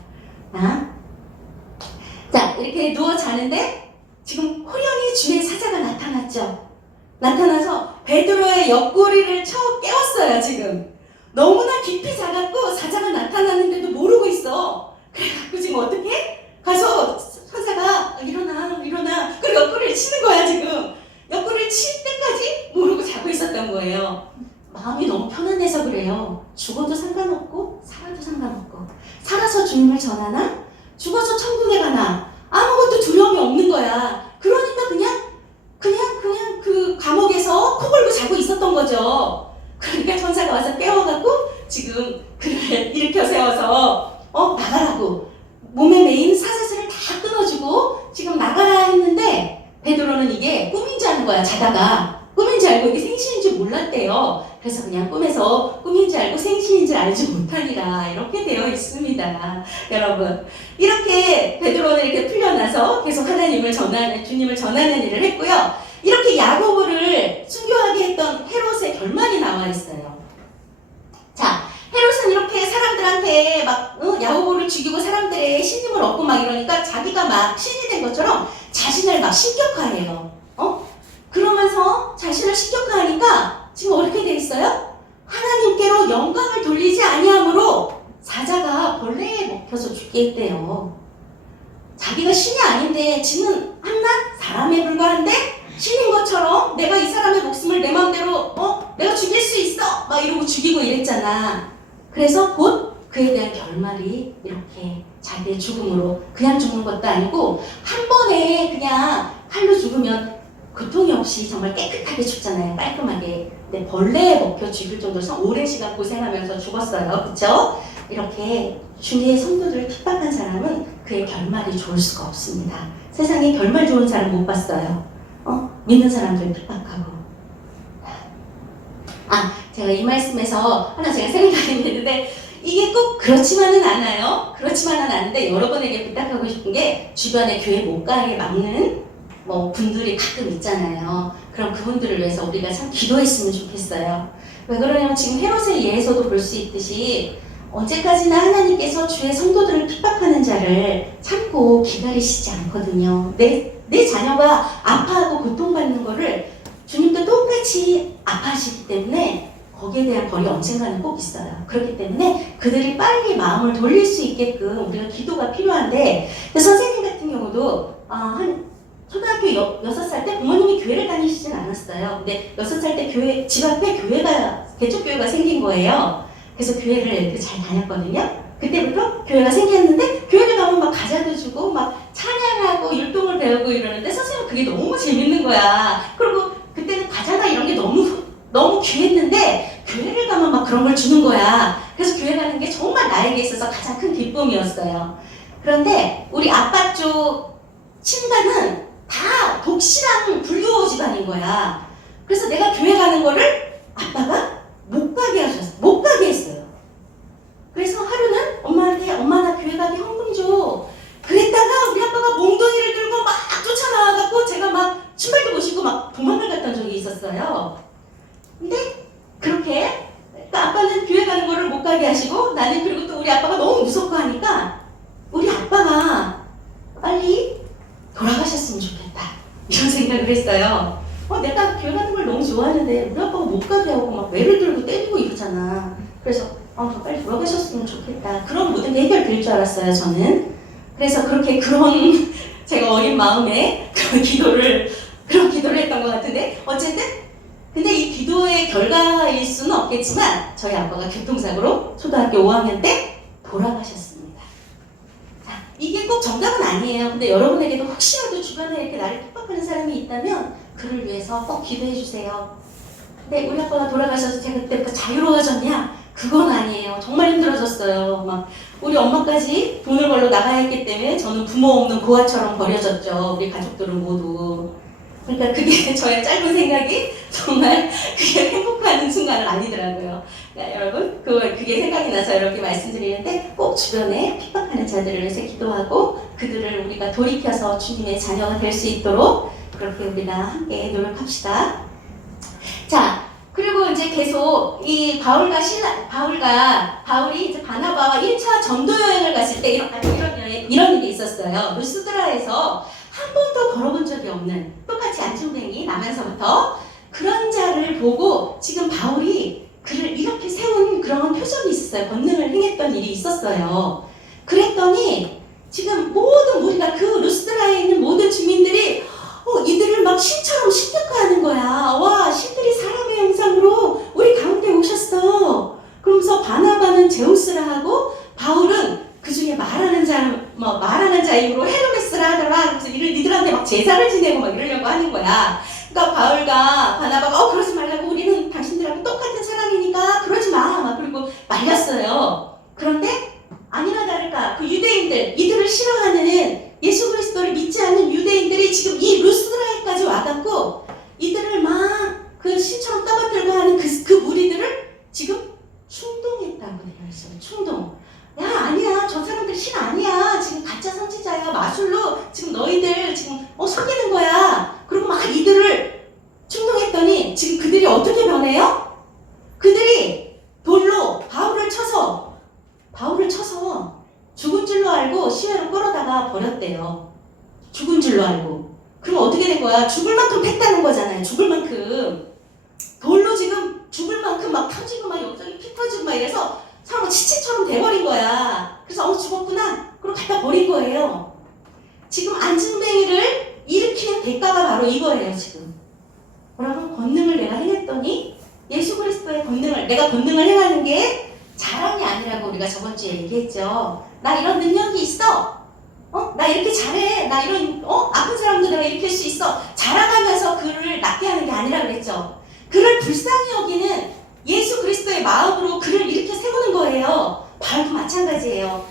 자 이렇게 누워 자는데 지금 호련히 주의 사자가 나타났죠. 나타나서 베드로의 옆구리를 쳐 깨웠어요. 지금 너무나 깊이 자갖고 사자가 나타났는데도 모르고 있어. 그래갖고 지금 어떻게? 가서 사자가 일어나 그리고 옆구리를 치는 거야. 지금 옆구리를 칠 때까지 모르고 자고 있었던 거예요. 마음이 너무 편안해서 그래요. 죽어도 상관없고 살아도 상관없고. 살아서 주님을 전하나 죽어서 천국에 가나 아무것도 두려움이 없는 거야. 그러니까 그냥 그 감옥에서 코 골고 자고 있었던 거죠. 그러니까 천사가 와서 깨워갖고 지금 그를 일으켜 세워서 나가라고 몸에 매인 사슬을 다 끊어주고 지금 나가라 했는데 베드로는 이게 꿈인 줄 아는 거야. 자다가 꿈인 줄 알고 이게 생신인 줄 몰랐대요. 그래서 그냥 꿈에서 꿈인 줄 알고 생신인 줄 알지 못하니라 이렇게 되어 있습니다. 여러분 이렇게 베드로는 이렇게 풀려나서 계속 하나님을 전하는 주님을 전하는 일을 했고요. 이렇게 야고보를 순교하게 했던 헤롯의 결말이 나와 있어요. 자, 헤롯은 이렇게 사람들한테 막 야고보를 죽이고 사람들의 신임을 얻고 막 이러니까 자기가 막 신이 된 것처럼 자신을 막 신격화해요. 그러면서 자신을 신격화하니까 지금 어떻게 돼 있어요? 하나님께로 영광을 돌리지 아니함으로 사자가 벌레에 먹혀서 죽게 했대요. 자기가 신이 아닌데 지는 한낱 사람에 불과한데 신인 것처럼 내가 이 사람의 목숨을 내 마음대로 내가 죽일 수 있어 막 이러고 죽이고 이랬잖아. 그래서 곧 그에 대한 결말이 이렇게 자기의 죽음으로 그냥 죽는 것도 아니고 한 번에 그냥 칼로 죽으면 고통이 없이 정말 깨끗하게 죽잖아요. 깔끔하게. 근데 벌레에 먹혀 죽을 정도로 오랜 시간 고생하면서 죽었어요. 그쵸? 이렇게 주님의 성도들을 핍박한 사람은 그의 결말이 좋을 수가 없습니다. 세상에 결말 좋은 사람 못 봤어요. 믿는 사람들 핍박하고. 제가 이 말씀에서 하나 제가 생각이 있는데 이게 꼭 그렇지만은 않아요. 그렇지만은 않은데 여러분에게 부탁하고 싶은 게 주변에 교회 못 가게 막는 분들이 가끔 있잖아요. 그럼 그분들을 위해서 우리가 참 기도했으면 좋겠어요. 왜 그러냐면 지금 헤롯의 예에서도 볼 수 있듯이 언제까지나 하나님께서 주의 성도들을 핍박하는 자를 참고 기다리시지 않거든요. 내 자녀가 아파하고 고통받는 거를 주님도 똑같이 아파하시기 때문에 거기에 대한 벌이 언젠가는 꼭 있어요. 그렇기 때문에 그들이 빨리 마음을 돌릴 수 있게끔 우리가 기도가 필요한데 선생님 같은 경우도 한 초등학교 6살 때 부모님이 교회를 다니시진 않았어요. 근데 6살 때 집 앞에 개척교회가 생긴 거예요. 그래서 교회를 이렇게 잘 다녔거든요. 그때부터 교회가 생겼는데 교회를 가면 막 과자도 주고 막 찬양하고 율동을 배우고 이러는데 선생님은 그게 너무 재밌는 거야. 그리고 그때는 과자나 이런 게 너무 귀했는데 교회를 가면 막 그런 걸 주는 거야. 그래서 교회 가는 게 정말 나에게 있어서 가장 큰 기쁨이었어요. 그런데 우리 아빠 쪽 친가는 다 독실한 불교 집안인 거야. 그래서 내가 교회 가는 거를 아빠가 못 가게 했어요. 그래서 하루는 엄마한테 엄마 나 교회 가기 헌금 줘. 그랬다가 우리 아빠가 몽둥이를 들고 막 쫓아나와갖고 제가 막 신발도 못 신고 막 도망을 갔던 적이 있었어요. 근데 그렇게 그러니까 아빠는 교회 가는 거를 못 가게 하시고 나는 그리고 또 우리 아빠가 너무 무섭고 하니까 우리 아빠가 빨리 돌아가셨으면 좋겠다 이런 생각을 했어요. 내가 교회 가는 걸 너무 좋아하는데 우리 아빠가 못 가게 하고 막 매를 들고 때리고 이러잖아. 그래서 저 빨리 돌아가셨으면 좋겠다. 그런 모든 게 해결될 줄 알았어요, 저는. 그래서 그렇게 그런 제가 어린 마음에 그런 기도를 했던 것 같은데 어쨌든 근데 이 기도의 결과일 수는 없겠지만 저희 아빠가 교통사고로 초등학교 5학년 때 돌아가셨습니다. 자, 이게 꼭 정답은 아니에요. 근데 여러분에게도 혹시라도 주변에 이렇게 나를 핍박하는 사람이 있다면 그를 위해서 꼭 기도해 주세요. 근데 우리 아빠가 돌아가셔서 제가 그때부터 자유로워졌냐? 그건 아니에요. 정말 힘들어졌어요. 막 우리 엄마까지 돈을 벌러 나가야 했기 때문에 저는 부모 없는 고아처럼 버려졌죠. 우리 가족들은 모두. 그러니까 그게 저의 짧은 생각이 정말 그게 행복한 순간은 아니더라고요. 그러니까 여러분 그게 생각이 나서 이렇게 말씀드리는데 꼭 주변에 핍박하는 자들을 위해서 기도하고 그들을 우리가 돌이켜서 주님의 자녀가 될 수 있도록 그렇게 우리가 함께 노력합시다. 자, 그리고 이제 계속 이 바울이 이제 바나바와 1차 전도 여행을 갔을 때 이런 일이 있었어요. 루스드라에서 한 번도 걸어본 적이 없는 똑같이 안중뱅이 나면서부터 그런 자를 보고 지금 바울이 그를 이렇게 세운 그런 표적이 있었어요. 권능을 행했던 일이 있었어요. 그랬더니 지금 모든 우리가 그 루스드라에 있는 모든 주민들이 이들을 막 신처럼 신격화하는 거야. 와, 신들이 사람의 형상으로 우리 가운데 오셨어. 그러면서 바나바는 제우스라 하고 바울은 그 중에 말하는 자임으로 헤르메스라 하더라. 그래서 이들한테 막 제사를 지내고 막 이러려고 하는 거야. 그러니까 바울과 바나바가 그러지 말라고 우리는 당신들하고 똑같은 사람이니까 그러지 마. 막 그리고 말렸어요. 그런데 아니나 다를까 그 유대인들 이들을 싫어하는 예수 그리스도를 믿지 않는 유대인들이 지금 이 루스드라에까지 와갖고 이들을 막 그 신처럼 떠받들고 하는 그 무리들을 지금 충동했다고 되어 있어요. 충동. 야, 아니야. 저 사람들 신 아니야. 지금 가짜 선지자야. 마술로 지금 너희들 지금 속이는 거야. 그리고 막 이들을 충동했더니 지금 그들이 어떻게 변해요? 그들이 돌로 바울을 쳐서 죽은 줄로 알고 시외로 끌어다가 버렸대요. 죽은 줄로 알고. 그럼 어떻게 된 거야? 죽을 만큼 팼다는 거잖아요. 죽을 만큼. 돌로 지금 죽을 만큼 막 터지고 막 여기저기 피 터지고 막 이래서 사람은 시체처럼 돼버린 거야. 그래서 죽었구나. 그럼 갖다 버린 거예요. 지금 안진뱅이를 일으키는 대가가 바로 이거예요. 지금. 뭐라고? 권능을 내가 행했더니 예수 그리스도의 내가 권능을 행하는 게 자랑이 아니라고 우리가 저번 주에 얘기했죠. 나 이런 능력이 있어. 나 이렇게 잘해. 나 이런 아픈 사람도 내가 일으킬 수 있어. 자랑하면서 그를 낫게 하는 게 아니라 그랬죠. 그를 불쌍히 여기는 예수 그리스도의 마음으로 그를 이렇게 세우는 거예요. 바울도 마찬가지예요.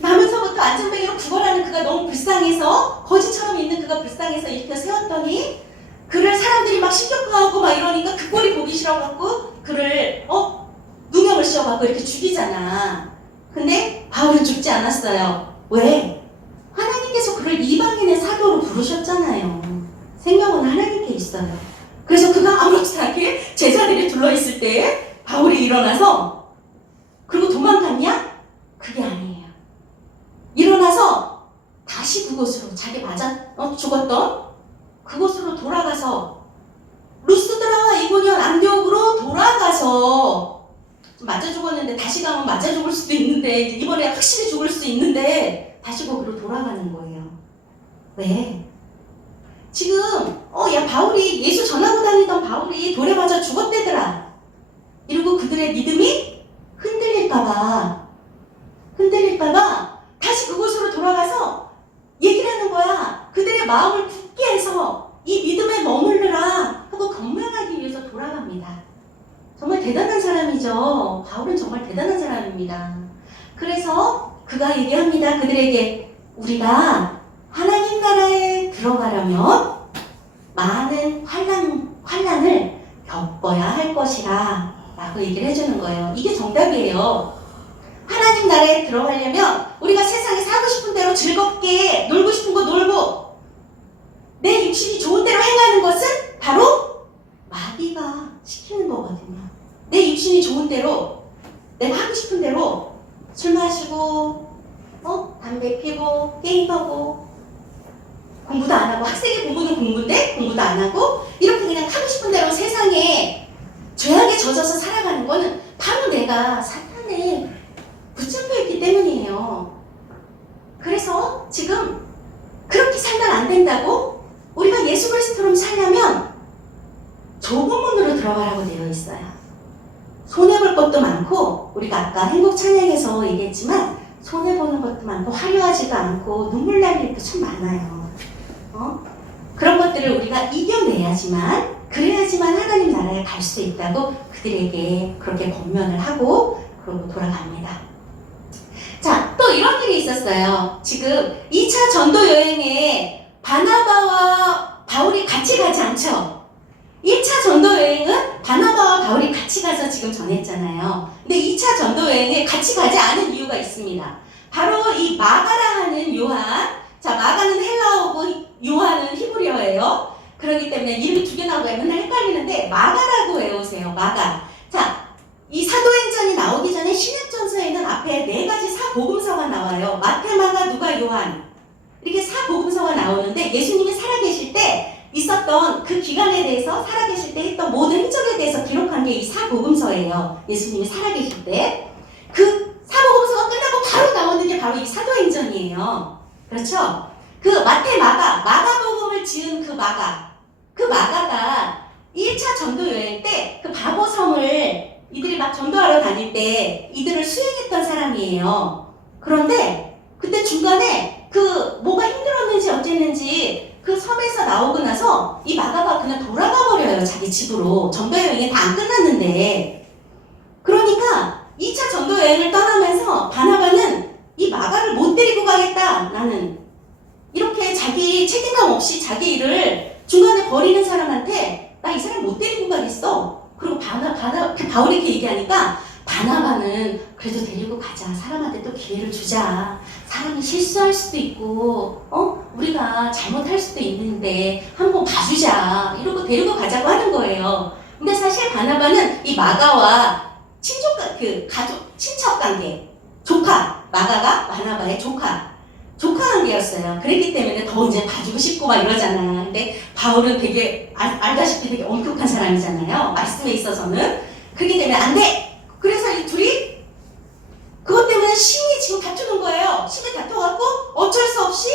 나면서부터 안전뱅이로 구걸하는 그가 너무 불쌍해서 거지처럼 있는 그가 불쌍해서 이렇게 세웠더니 그를 사람들이 막 신격화하고 막 이러니까 그 꼴이 보기 싫어갖고 그를 누명을 씌워갖고 이렇게 죽이잖아. 근데 바울은 죽지 않았어요. 왜? 하나님께서 그를 이방인의 사도로 부르셨잖아요. 생명은 하나님께 있어요. 그래서 그가 아무렇지도 않게 제자들이 둘러있을 때 바울이 일어나서 그리고 도망갔냐? 그게 아니에요. 일어나서 다시 그곳으로 자기 죽었던 그곳으로 돌아가서 루스드라와 이고니온 안디옥으로 돌아가서 맞아 죽었는데 다시 가면 맞아 죽을 수도 있는데 이번에 확실히 죽을 수 있는데 다시 거기로 돌아가는 거예요. 왜? 지금 야 바울이 예수 전하고 다니던 바울이 돌에 맞아 죽었대더라. 이러고 그들의 믿음이 흔들릴까봐 다시 그곳으로 돌아가서 얘기를 하는 거야. 그들의 마음을 굳게 해서 이 믿음에 머물러라 하고 건면하기 위해서 돌아갑니다. 정말 대단한 사람이에요. 사람이죠. 바울은 정말 대단한 사람입니다. 그래서 그가 얘기합니다. 그들에게 우리가 하나님 나라에 들어가려면 많은 환난을 겪어야 할 것이라 라고 얘기를 해주는 거예요. 이게 정답이에요. 하나님 나라에 들어가려면 우리가 세상에 사고 싶은 대로 즐겁게 놀고 싶은 거 놀고 내 육신이 좋은 대로 행하는 것은 바로 마귀가 시키는 거거든요. 내 육신이 좋은 대로 내가 하고 싶은 대로 술 마시고 담배 피고 게임하고 공부도 안 하고 학생의 공부는 공부인데 공부도 안 하고 이렇게 그냥 하고 싶은 대로 세상에 죄악에 젖어서 살아가는 거는 바로 내가 사탄에 붙잡혀 있기 때문이에요. 그래서 지금 그렇게 살면 안 된다고 우리가 예수 그리스도로 살려면 좁은 문으로 들어가라고 되어 있어요. 손해볼 것도 많고 우리가 아까 행복 찬양에서 얘기했지만 손해보는 것도 많고 화려하지도 않고 눈물 날 일도 참 많아요. 그런 것들을 우리가 이겨내야지만 그래야지만 하나님 나라에 갈 수 있다고 그들에게 그렇게 권면을 하고 그러고 돌아갑니다. 자, 또 이런 일이 있었어요. 지금 2차 전도 여행에 바나바와 바울이 같이 가지 않죠? 1차 전도 여행은 바나바와 바울이 같이 가서 지금 전했잖아요. 근데 2차 전도 여행에 같이 가지 않은 이유가 있습니다. 바로 이 마가라 하는 요한, 자, 마가는 헬라어고 요한은 히브리어예요. 그렇기 때문에 이름이 두 개 나오고 맨날 헷갈리는데 마가라고 외우세요. 마가. 자, 이 사도행전이 나오기 전에 신약전서에는 앞에 네 가지 사복음서가 나와요. 마태, 마가, 누가, 요한. 이렇게 사복음서가 나오는데 예수님이 살아계실 때 있었던 그 기간에 대해서 살아계실 때 했던 모든 행적에 대해서 기록한 게 이 사복음서예요. 예수님이 살아계실 때. 그 사복음서가 끝나고 바로 나오는 게 바로 이 사도행전이에요. 그렇죠? 그 마태, 마가복음을 지은 그 마가가 1차 전도 여행 때 그 바보섬을 이들이 막 전도하러 다닐 때 이들을 수행했던 사람이에요. 그런데 그때 중간에 그 뭐가 힘들었는지 어쨌는지 그 섬에서 나오고 나서 이 마가가 그냥 돌아가 버려요. 자기 집으로. 전도 여행이 다 안 끝났는데. 그러니까 2차 전도 여행을 떠나면서 바나바는 이 마가를 못 데리고 가겠다. 나는 이렇게 자기 책임감 없이 자기 일을 중간에 버리는 사람한테 나 이 사람 못 데리고 가겠어. 그리고 바울이 이렇게 얘기하니까 바나바는 그래도 데리고 가자. 사람한테 또 기회를 주자. 사람이 실수할 수도 있고 우리가 잘못할 수도 있는데 한번 봐주자. 이러고 데리고 가자고 하는 거예요. 근데 사실 바나바는 이 마가와 친척 관계, 조카, 마가가 바나바의 조카 관계였어요. 그랬기 때문에 더 이제 봐주고 싶고 막 이러잖아. 근데 바울은 되게 알다시피 되게 엄격한 사람이잖아요. 말씀에 있어서는. 그렇기 때문에 안 돼! 그래서 이 둘이 그것 때문에 심히 지금 다투는 거예요. 심히 다퉈갖고 어쩔 수 없이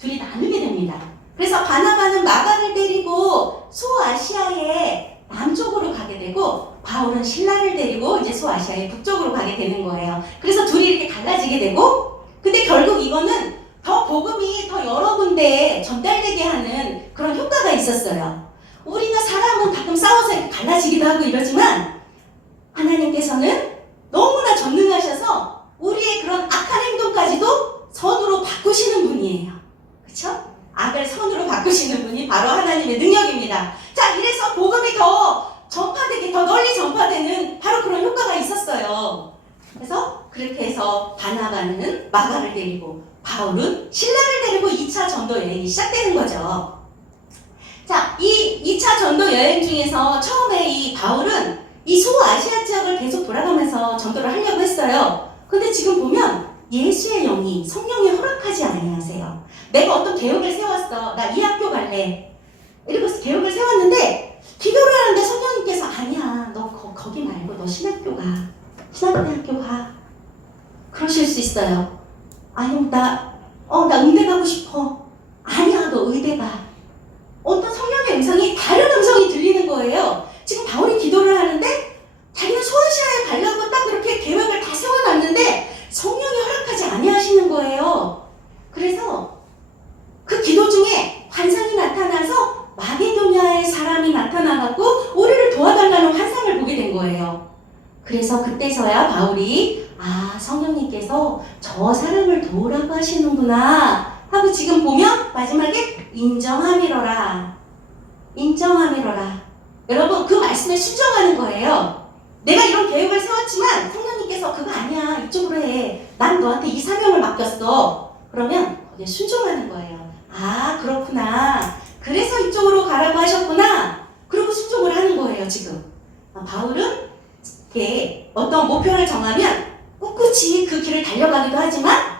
둘이 나누게 됩니다. 그래서 바나바는 마가를 데리고 소아시아의 남쪽으로 가게 되고 바울은 신라를 데리고 이제 소아시아의 북쪽으로 가게 되는 거예요. 그래서 둘이 이렇게 갈라지게 되고 근데 결국 이거는 더 복음이 더 여러 군데에 전달되게 하는 그런 효과가 있었어요. 우리가 사람은 가끔 싸워서 이렇게 갈라지기도 하고 이러지만 하나님께서는 너무나 전능하셔서 우리의 그런 악한 행동까지도 선으로 바꾸시는 분이에요. 그렇죠? 악을 선으로 바꾸시는 분이 바로 하나님의 능력입니다. 자, 이래서 복음이 더 널리 전파되는 바로 그런 효과가 있었어요. 그래서 그렇게 해서 바나바는 마가를 데리고 바울은 신라를 데리고 2차 전도 여행이 시작되는 거죠. 자, 이 2차 전도 여행 중에서 처음에 이 바울은 이 소아시아 지역을 계속 돌아가면서 전도를 하려고 했어요. 근데 지금 보면 예수의 영이 성령이 허락하지 아니하세요. 내가 어떤 계획을 세웠어. 나 이 학교 갈래. 이러고 계획을 세웠는데 기도를 하는데 성령님께서 아니야. 너 거기 말고 너 신학교 가. 신학대학교 가. 그러실 수 있어요. 아니 나 의대 가고 싶어. 아니야 너 의대 가. 어떤 성령의 음성이 다른 음성이 들리는 거예요. 지금 바울이 기도를 하는데 자기는 소아시아에 가려고 딱 그렇게 계획을 다 세워놨는데 성령이 허락하지 아니하시는 거예요. 그래서 그 기도 중에 환상이 나타나서 마게도냐의 사람이 나타나갖고 우리를 도와달라는 환상을 보게 된 거예요. 그때서야 바울이 성령님께서 저 사람을 도우라고 하시는구나 하고 지금 보면 마지막에 인정함이로라. 인정함이로라. 여러분 그 말씀에 순종하는 거예요. 내가 이런 계획을 세웠지만 성령님께서 그거 아니야. 이쪽으로 해. 난 너한테 이 사명을 맡겼어. 그러면 거기에 순종하는 거예요. 그렇구나. 그래서 이쪽으로 가라고 하셨구나. 그리고 순종을 하는 거예요 지금. 바울은 이렇게 어떤 목표를 정하면 꿋꿋이 그 길을 달려가기도 하지만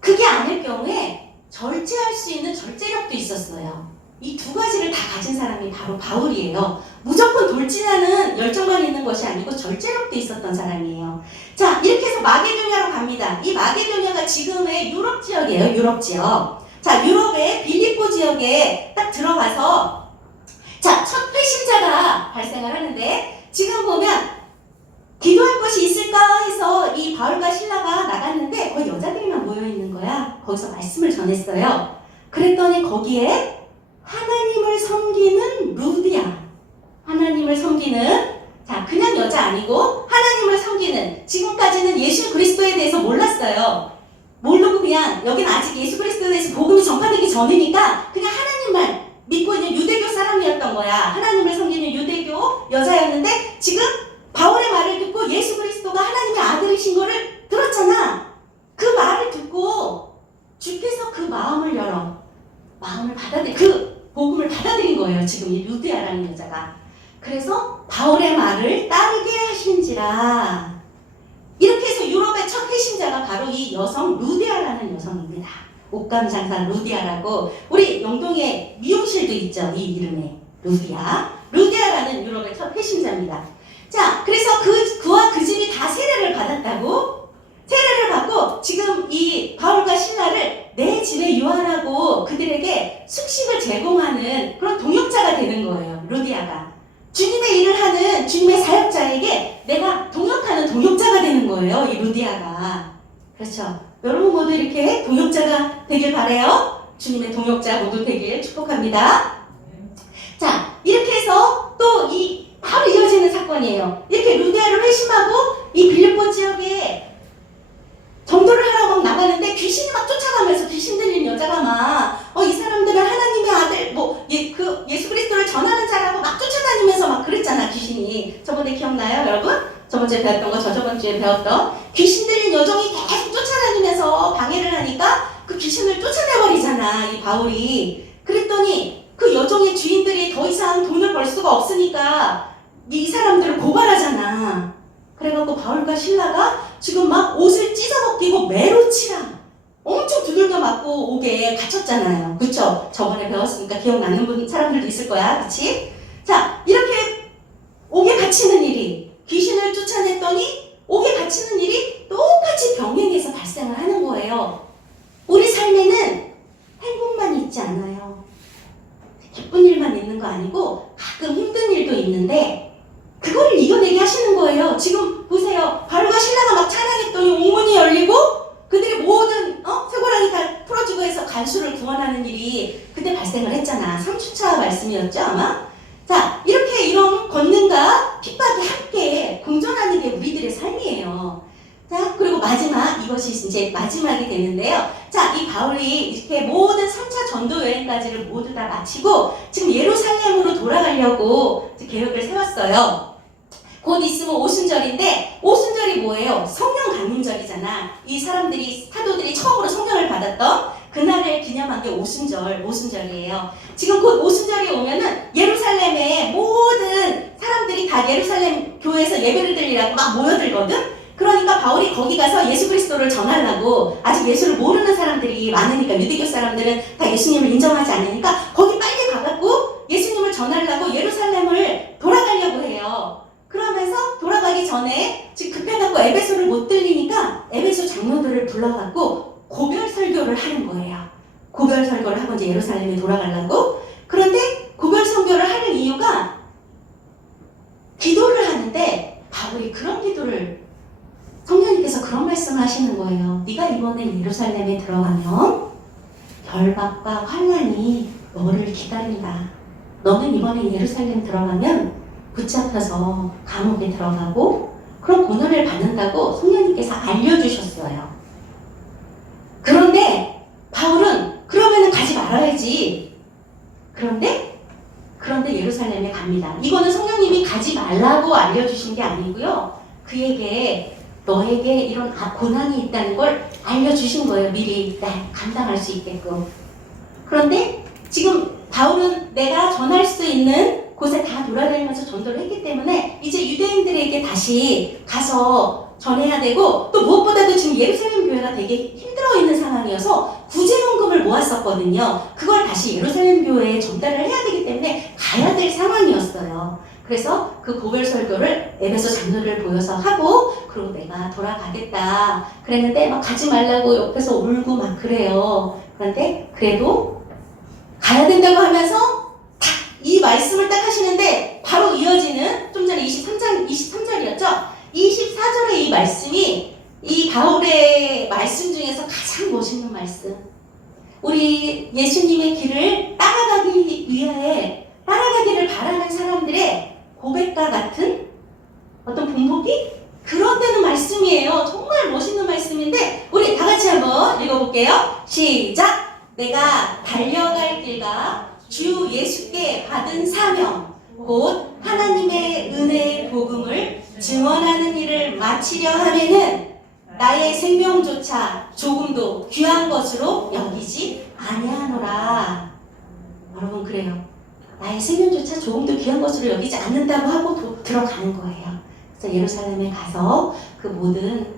그게 아닐 경우에 절제할 수 있는 절제력도 있었어요. 이 두 가지를 다 가진 사람이 바로 바울이에요. 무조건 돌진하는 열정만 있는 것이 아니고 절제력도 있었던 사람이에요. 자, 이렇게 해서 마게도냐로 갑니다. 이 마게도냐가 지금의 유럽 지역이에요. 유럽 지역. 자, 유럽의 빌립보 지역에 딱 들어가서 자, 첫 회심자가 발생을 하는데 지금 보면 기도할 것이 있을까 해서 이 바울과 실라가 나갔는데 거기 여자들만 모여있는 거야. 거기서 말씀을 전했어요. 그랬더니 거기에 하나님을 섬기는 루디아, 하나님을 섬기는, 자, 그냥 여자 아니고 하나님을 섬기는, 지금까지는 예수 그리스도에 대해서 몰랐어요. 모르고 그냥 여기는 아직 예수 그리스도에 대해서 복음이 전파되기 전이니까 그냥 하나님만 믿고 있는 유대교 사람이었던 거야. 하나님을 섬기는 유대교 여자였는데 지금 바울의 말을 듣고 예수 그리스도가 하나님의 아들이신 거를 들었잖아. 그 말을 듣고 주께서 그 마음을 열어 마음을 그 복음을 받아들인 거예요. 지금 이 루디아라는 여자가. 그래서 바울의 말을 따르게 하신지라. 이렇게 해서 유럽의 첫 회심자가 바로 이 여성 루디아라는 여성입니다. 옷감 장사 루디아라고 우리 영동에 미용실도 있죠. 이 이름에 루디아라는 유럽의 첫 회심자입니다. 자, 그래서 그와 그 집이 다 세례를 받았다고? 세례를 받고 지금 이 바울과 신라를 내 집에 유하라고 그들에게 숙식을 제공하는 그런 동역자가 되는 거예요. 루디아가. 주님의 일을 하는 주님의 사역자에게 내가 동역하는 동역자가 되는 거예요. 이 루디아가. 그렇죠. 여러분 모두 이렇게 동역자가 되길 바라요. 주님의 동역자 모두 되길 축복합니다. 자, 이렇게 해서 또 바로 이어지는 사건이에요. 이렇게 루디아를 회심하고 이 빌립보 지역에 전도를 하러 막 나가는데 귀신이 막 쫓아가면서 귀신 들린 여자가 막 이 사람들은 하나님의 아들 예수 그리스도를 전하는 자라고 막 쫓아다니면서 막 그랬잖아. 귀신이. 저번에 기억나요 여러분? 저번주에 배웠던 거 저저번주에 배웠던 귀신 들린 여종이 계속 쫓아다니면서 방해를 하니까 그 귀신을 쫓아내버리잖아 이 바울이. 그랬더니 그 여종의 주인들이 더 이상 돈을 벌 수가 없으니까 이 사람들을 고발하잖아. 그래갖고 바울과 신라가 지금 막 옷을 찢어벗기고 매로치랑 엄청 두들겨 맞고 옥에 갇혔잖아요. 그쵸? 저번에 배웠으니까 기억나는 사람들도 있을 거야. 그치? 자, 이렇게 옥에 갇히는 일이, 귀신을 쫓아냈더니 옥에 갇히는 일이 똑같이 병행해서 발생을 하는 거예요. 우리 삶에는 행복만 있지 않아요. 기쁜 일만 있는 거 아니고 가끔 힘든 일도 있는데 그거를 이겨내게 하시는 거예요. 지금 보세요. 바울과 신라가 막 찬양했더니 옥문이 열리고 그들이 모든 쇠고랑이 다 풀어주고 해서 간수를 구원하는 일이 그때 발생을 했잖아. 3주차 말씀이었죠 아마? 자, 이렇게 이런 권능과 핍박이 함께 공존하는 게 우리들의 삶이에요. 자, 그리고 이것이 이제 마지막이 되는데요. 자, 이 바울이 이렇게 모든 3차 전도 여행까지를 모두 다 마치고 지금 예루살렘으로 돌아가려고 계획을 세웠어요. 곧 있으면 오순절인데 오순절이 뭐예요? 성령 강림절이잖아. 이 사도들이 처음으로 성령을 받았던 그날을 기념한 게 오순절이에요. 지금 곧 오순절이 오면은 예루살렘의 모든 사람들이 다 예루살렘 교회에서 예배를 드리라고 막 모여들거든. 그러니까 바울이 거기 가서 예수 그리스도를 전하려고, 아직 예수를 모르는 사람들이 많으니까, 유대교 사람들은 다 예수님을 인정하지 않으니까 거기 빨리 가갖고 예수님을 전하려고 예루살렘을 돌아가려고 해요. 그러면서 돌아가기 전에 지금 급해갖고 에베소를 못 들리니까 에베소 장로들을 불러갖고 고별 설교를 하는 거예요. 고별 설교를 하고 이제 예루살렘에 돌아가려고. 그런데 고별 설교를 하는 이유가 기도를 하는데 바울이 그런 기도를, 성령님께서 그런 말씀을 하시는 거예요. 네가 이번에 예루살렘에 들어가면 결박과 환난이 너를 기다린다. 너는 이번에 예루살렘 들어가면 붙잡혀서 감옥에 들어가고 그런 고난을 받는다고 성령님께서 알려주셨어요. 그런데 바울은 그러면은 가지 말아야지. 그런데 예루살렘에 갑니다. 이거는 성령님이 가지 말라고 알려주신 게 아니고요. 그에게 너에게 이런 고난이 있다는 걸 알려주신 거예요. 미리 감당할 수 있게끔. 그런데 지금 바울은 내가 전할 수 있는 곳에 다 돌아다니면서 전도를 했기 때문에 이제 유대인들에게 다시 가서 전해야 되고, 또 무엇보다도 지금 예루살렘 교회가 되게 힘들어 있는 상황이어서 구제헌금을 모았었거든요. 그걸 다시 예루살렘 교회에 전달을 해야 되기 때문에 가야 될 상황이었어요. 그래서 그 고별 설교를 에베소 장로를 보여서 하고, 그리고 내가 돌아가겠다 그랬는데 막 가지 말라고 옆에서 울고 막 그래요. 그런데 그래도 가야 된다고 하면서 이 말씀을 딱 하시는데 바로 이어지는 좀 전에 23절이었죠? 24절의 이 말씀이 이 바울의 말씀 중에서 가장 멋있는 말씀. 우리 예수님의 길을 따라가기를 바라는 사람들의 고백과 같은 어떤 본보기? 그런 데는 말씀이에요. 정말 멋있는 말씀인데 우리 다 같이 한번 읽어볼게요. 시작! 내가 달려갈 길과 주 예수께 받은 사명, 곧 하나님의 은혜의 복음을 증언하는 일을 마치려 하면은 나의 생명조차 조금도 귀한 것으로 여기지 아니하노라. 여러분 그래요. 나의 생명조차 조금도 귀한 것으로 여기지 않는다고 하고 들어가는 거예요. 그래서 예루살렘에 가서 그 모든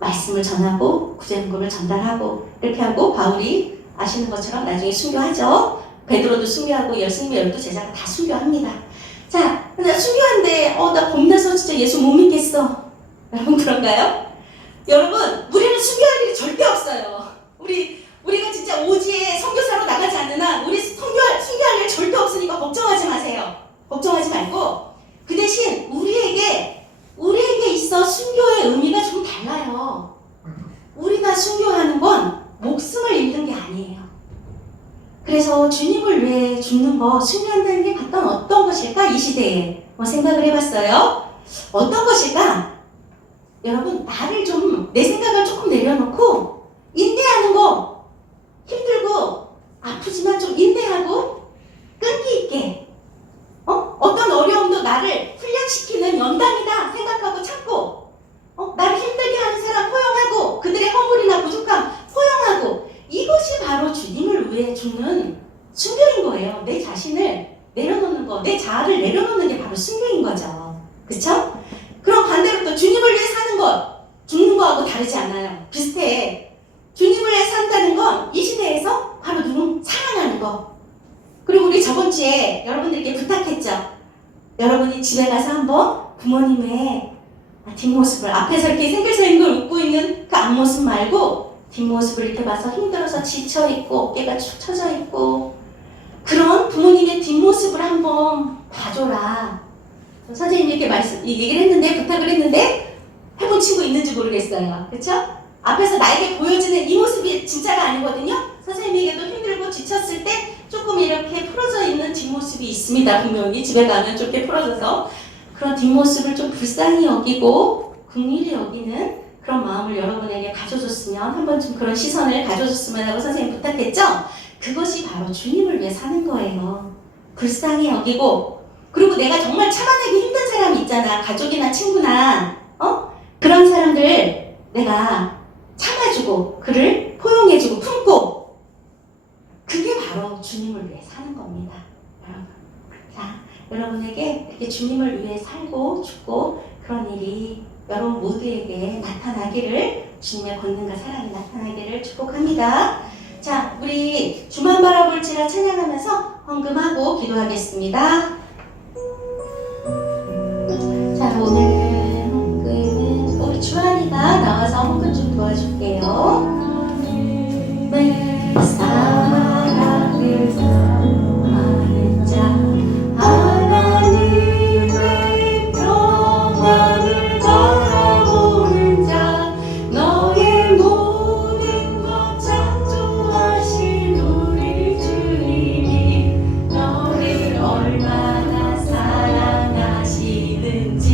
말씀을 전하고 구제헌금을 전달하고 이렇게 하고, 바울이 아시는 것처럼 나중에 순교하죠. 베드로도 순교하고 예수님의 12제자가 다 순교합니다. 자, 근데 순교한데 나 겁나서 진짜 예수 못 믿겠어. 여러분 그런가요? 여러분, 우리는 순교할 일이 절대 없어요. 우리가 진짜 오지에 선교사로 나가지 않는 한 우리 순교할 일 절대 없으니까 걱정하지 마세요. 걱정하지 말고, 그 대신 우리에게 있어 순교의 의미가 좀 달라요. 우리가 순교하는 건 목숨을 잃는 게 아니에요. 그래서 주님을 위해 죽는 거, 순교한다는 게 과연 어떤 것일까? 이 시대에 생각을 해봤어요. 어떤 것일까? 여러분, 내 생각을 조금 내려놓고 인내하는 거, 힘들고 아프지만 좀 인내하고 끈기 있게 어떤 어려움도 나를 훈련시키는 연단이다 생각하고 참고, 나를 힘들게 하는 사람 포용하고, 그들의 허물이나 부족함 포용하고, 이것이 바로 주님을 위해 죽는 순교인 거예요. 내 자신을 내려놓는 거, 내 자아를 내려놓는 게 바로 순교인 거죠. 그쵸? 그럼 반대로 또 주님을 위해 사는 것, 죽는 거하고 다르지 않아요. 비슷해. 주님을 위해 산다는 건 이 시대에서 바로 사랑하는 거. 그리고 우리 저번 주에 여러분들께 부탁했죠. 여러분이 집에 가서 한번 부모님의 뒷모습을, 앞에서 이렇게 생글생글 웃고 있는 그 앞모습 말고 뒷모습을 이렇게 봐서 힘들어서 지쳐있고 어깨가 축 처져있고 그런 부모님의 뒷모습을 한번 봐줘라. 선생님이 이렇게 얘기를 했는데, 부탁을 했는데 해본 친구 있는지 모르겠어요. 그쵸? 앞에서 나에게 보여지는 이 모습이 진짜가 아니거든요. 선생님에게도 힘들고 지쳤을 때 조금 이렇게 풀어져 있는 뒷모습이 있습니다. 분명히 집에 가면 좀 이렇게 풀어져서 그런 뒷모습을 좀 불쌍히 여기고 긍휼히 여기는 그런 마음을 여러분에게 가져줬으면, 한번 좀 그런 시선을 가져줬으면 하고 선생님 부탁했죠? 그것이 바로 주님을 위해 사는 거예요. 불쌍히 여기고, 그리고 내가 정말 참아내기 힘든 사람이 있잖아. 가족이나 친구나 그런 사람들 내가 참아주고 그를 포용해주고 품고, 그게 바로 주님을 위해 사는 겁니다. 여러분. 자, 여러분에게 이렇게 주님을 위해 살고 죽고 그런 일이 여러분 모두에게 나타나기를, 주님의 권능과 사랑이 나타나기를 축복합니다. 자, 우리 주만 바라볼지라 찬양하면서 헌금하고 기도하겠습니다. 자, 오늘 헌금은 우리 주한이가 나와서 헌금 좀 도와줄게요. 내 사랑을 사랑하는 자, 하나님의 평안을 바라보는 자, 너의 모든 것 창조하신 우리 주님이 너를 얼마나 사랑하시는지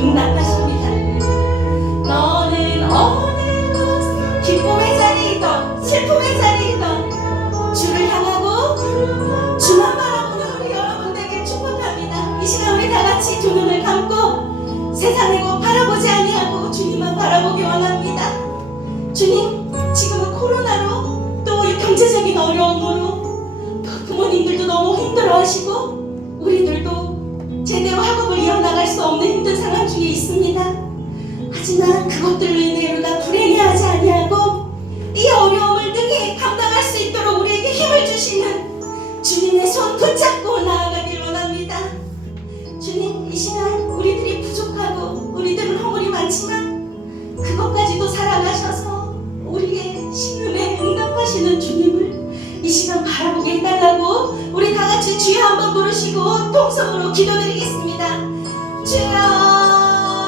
응답하십니다. 너는 어느 곳 기쁨의 자리이던 슬픔의 자리이던 주를 향하고 주만 바라보는 우리 여러분들에게 축복합니다. 이 시간 우리 다 같이 두 눈을 감고 세상을 바라보지 아니하고 주님만 바라보기 원합니다. 주님, 지금은 코로나로 또 경제적인 어려움으로 또 부모님들도 너무 힘들어하시고 우리들도 제대로 학업을 이어나갈 수 없는 힘든 상황 중에 있습니다. 하지만 그것들로 인해 우리가 불행해하지 아니하고 이 어려움을 능히 감당할 수 있도록 우리에게 힘을 주시는 주님의 손 붙잡고 나아가길 원합니다. 주님, 이 시간 우리들이 부족하고 우리들은 허물이 많지만 그것까지도 살아가셔서 우리의 신음에 응답하시는 주님을 이 시간 바라보게 해달라고 우리 다 같이 주여 한번 부르시고 통성으로 기도드리겠습니다. 주여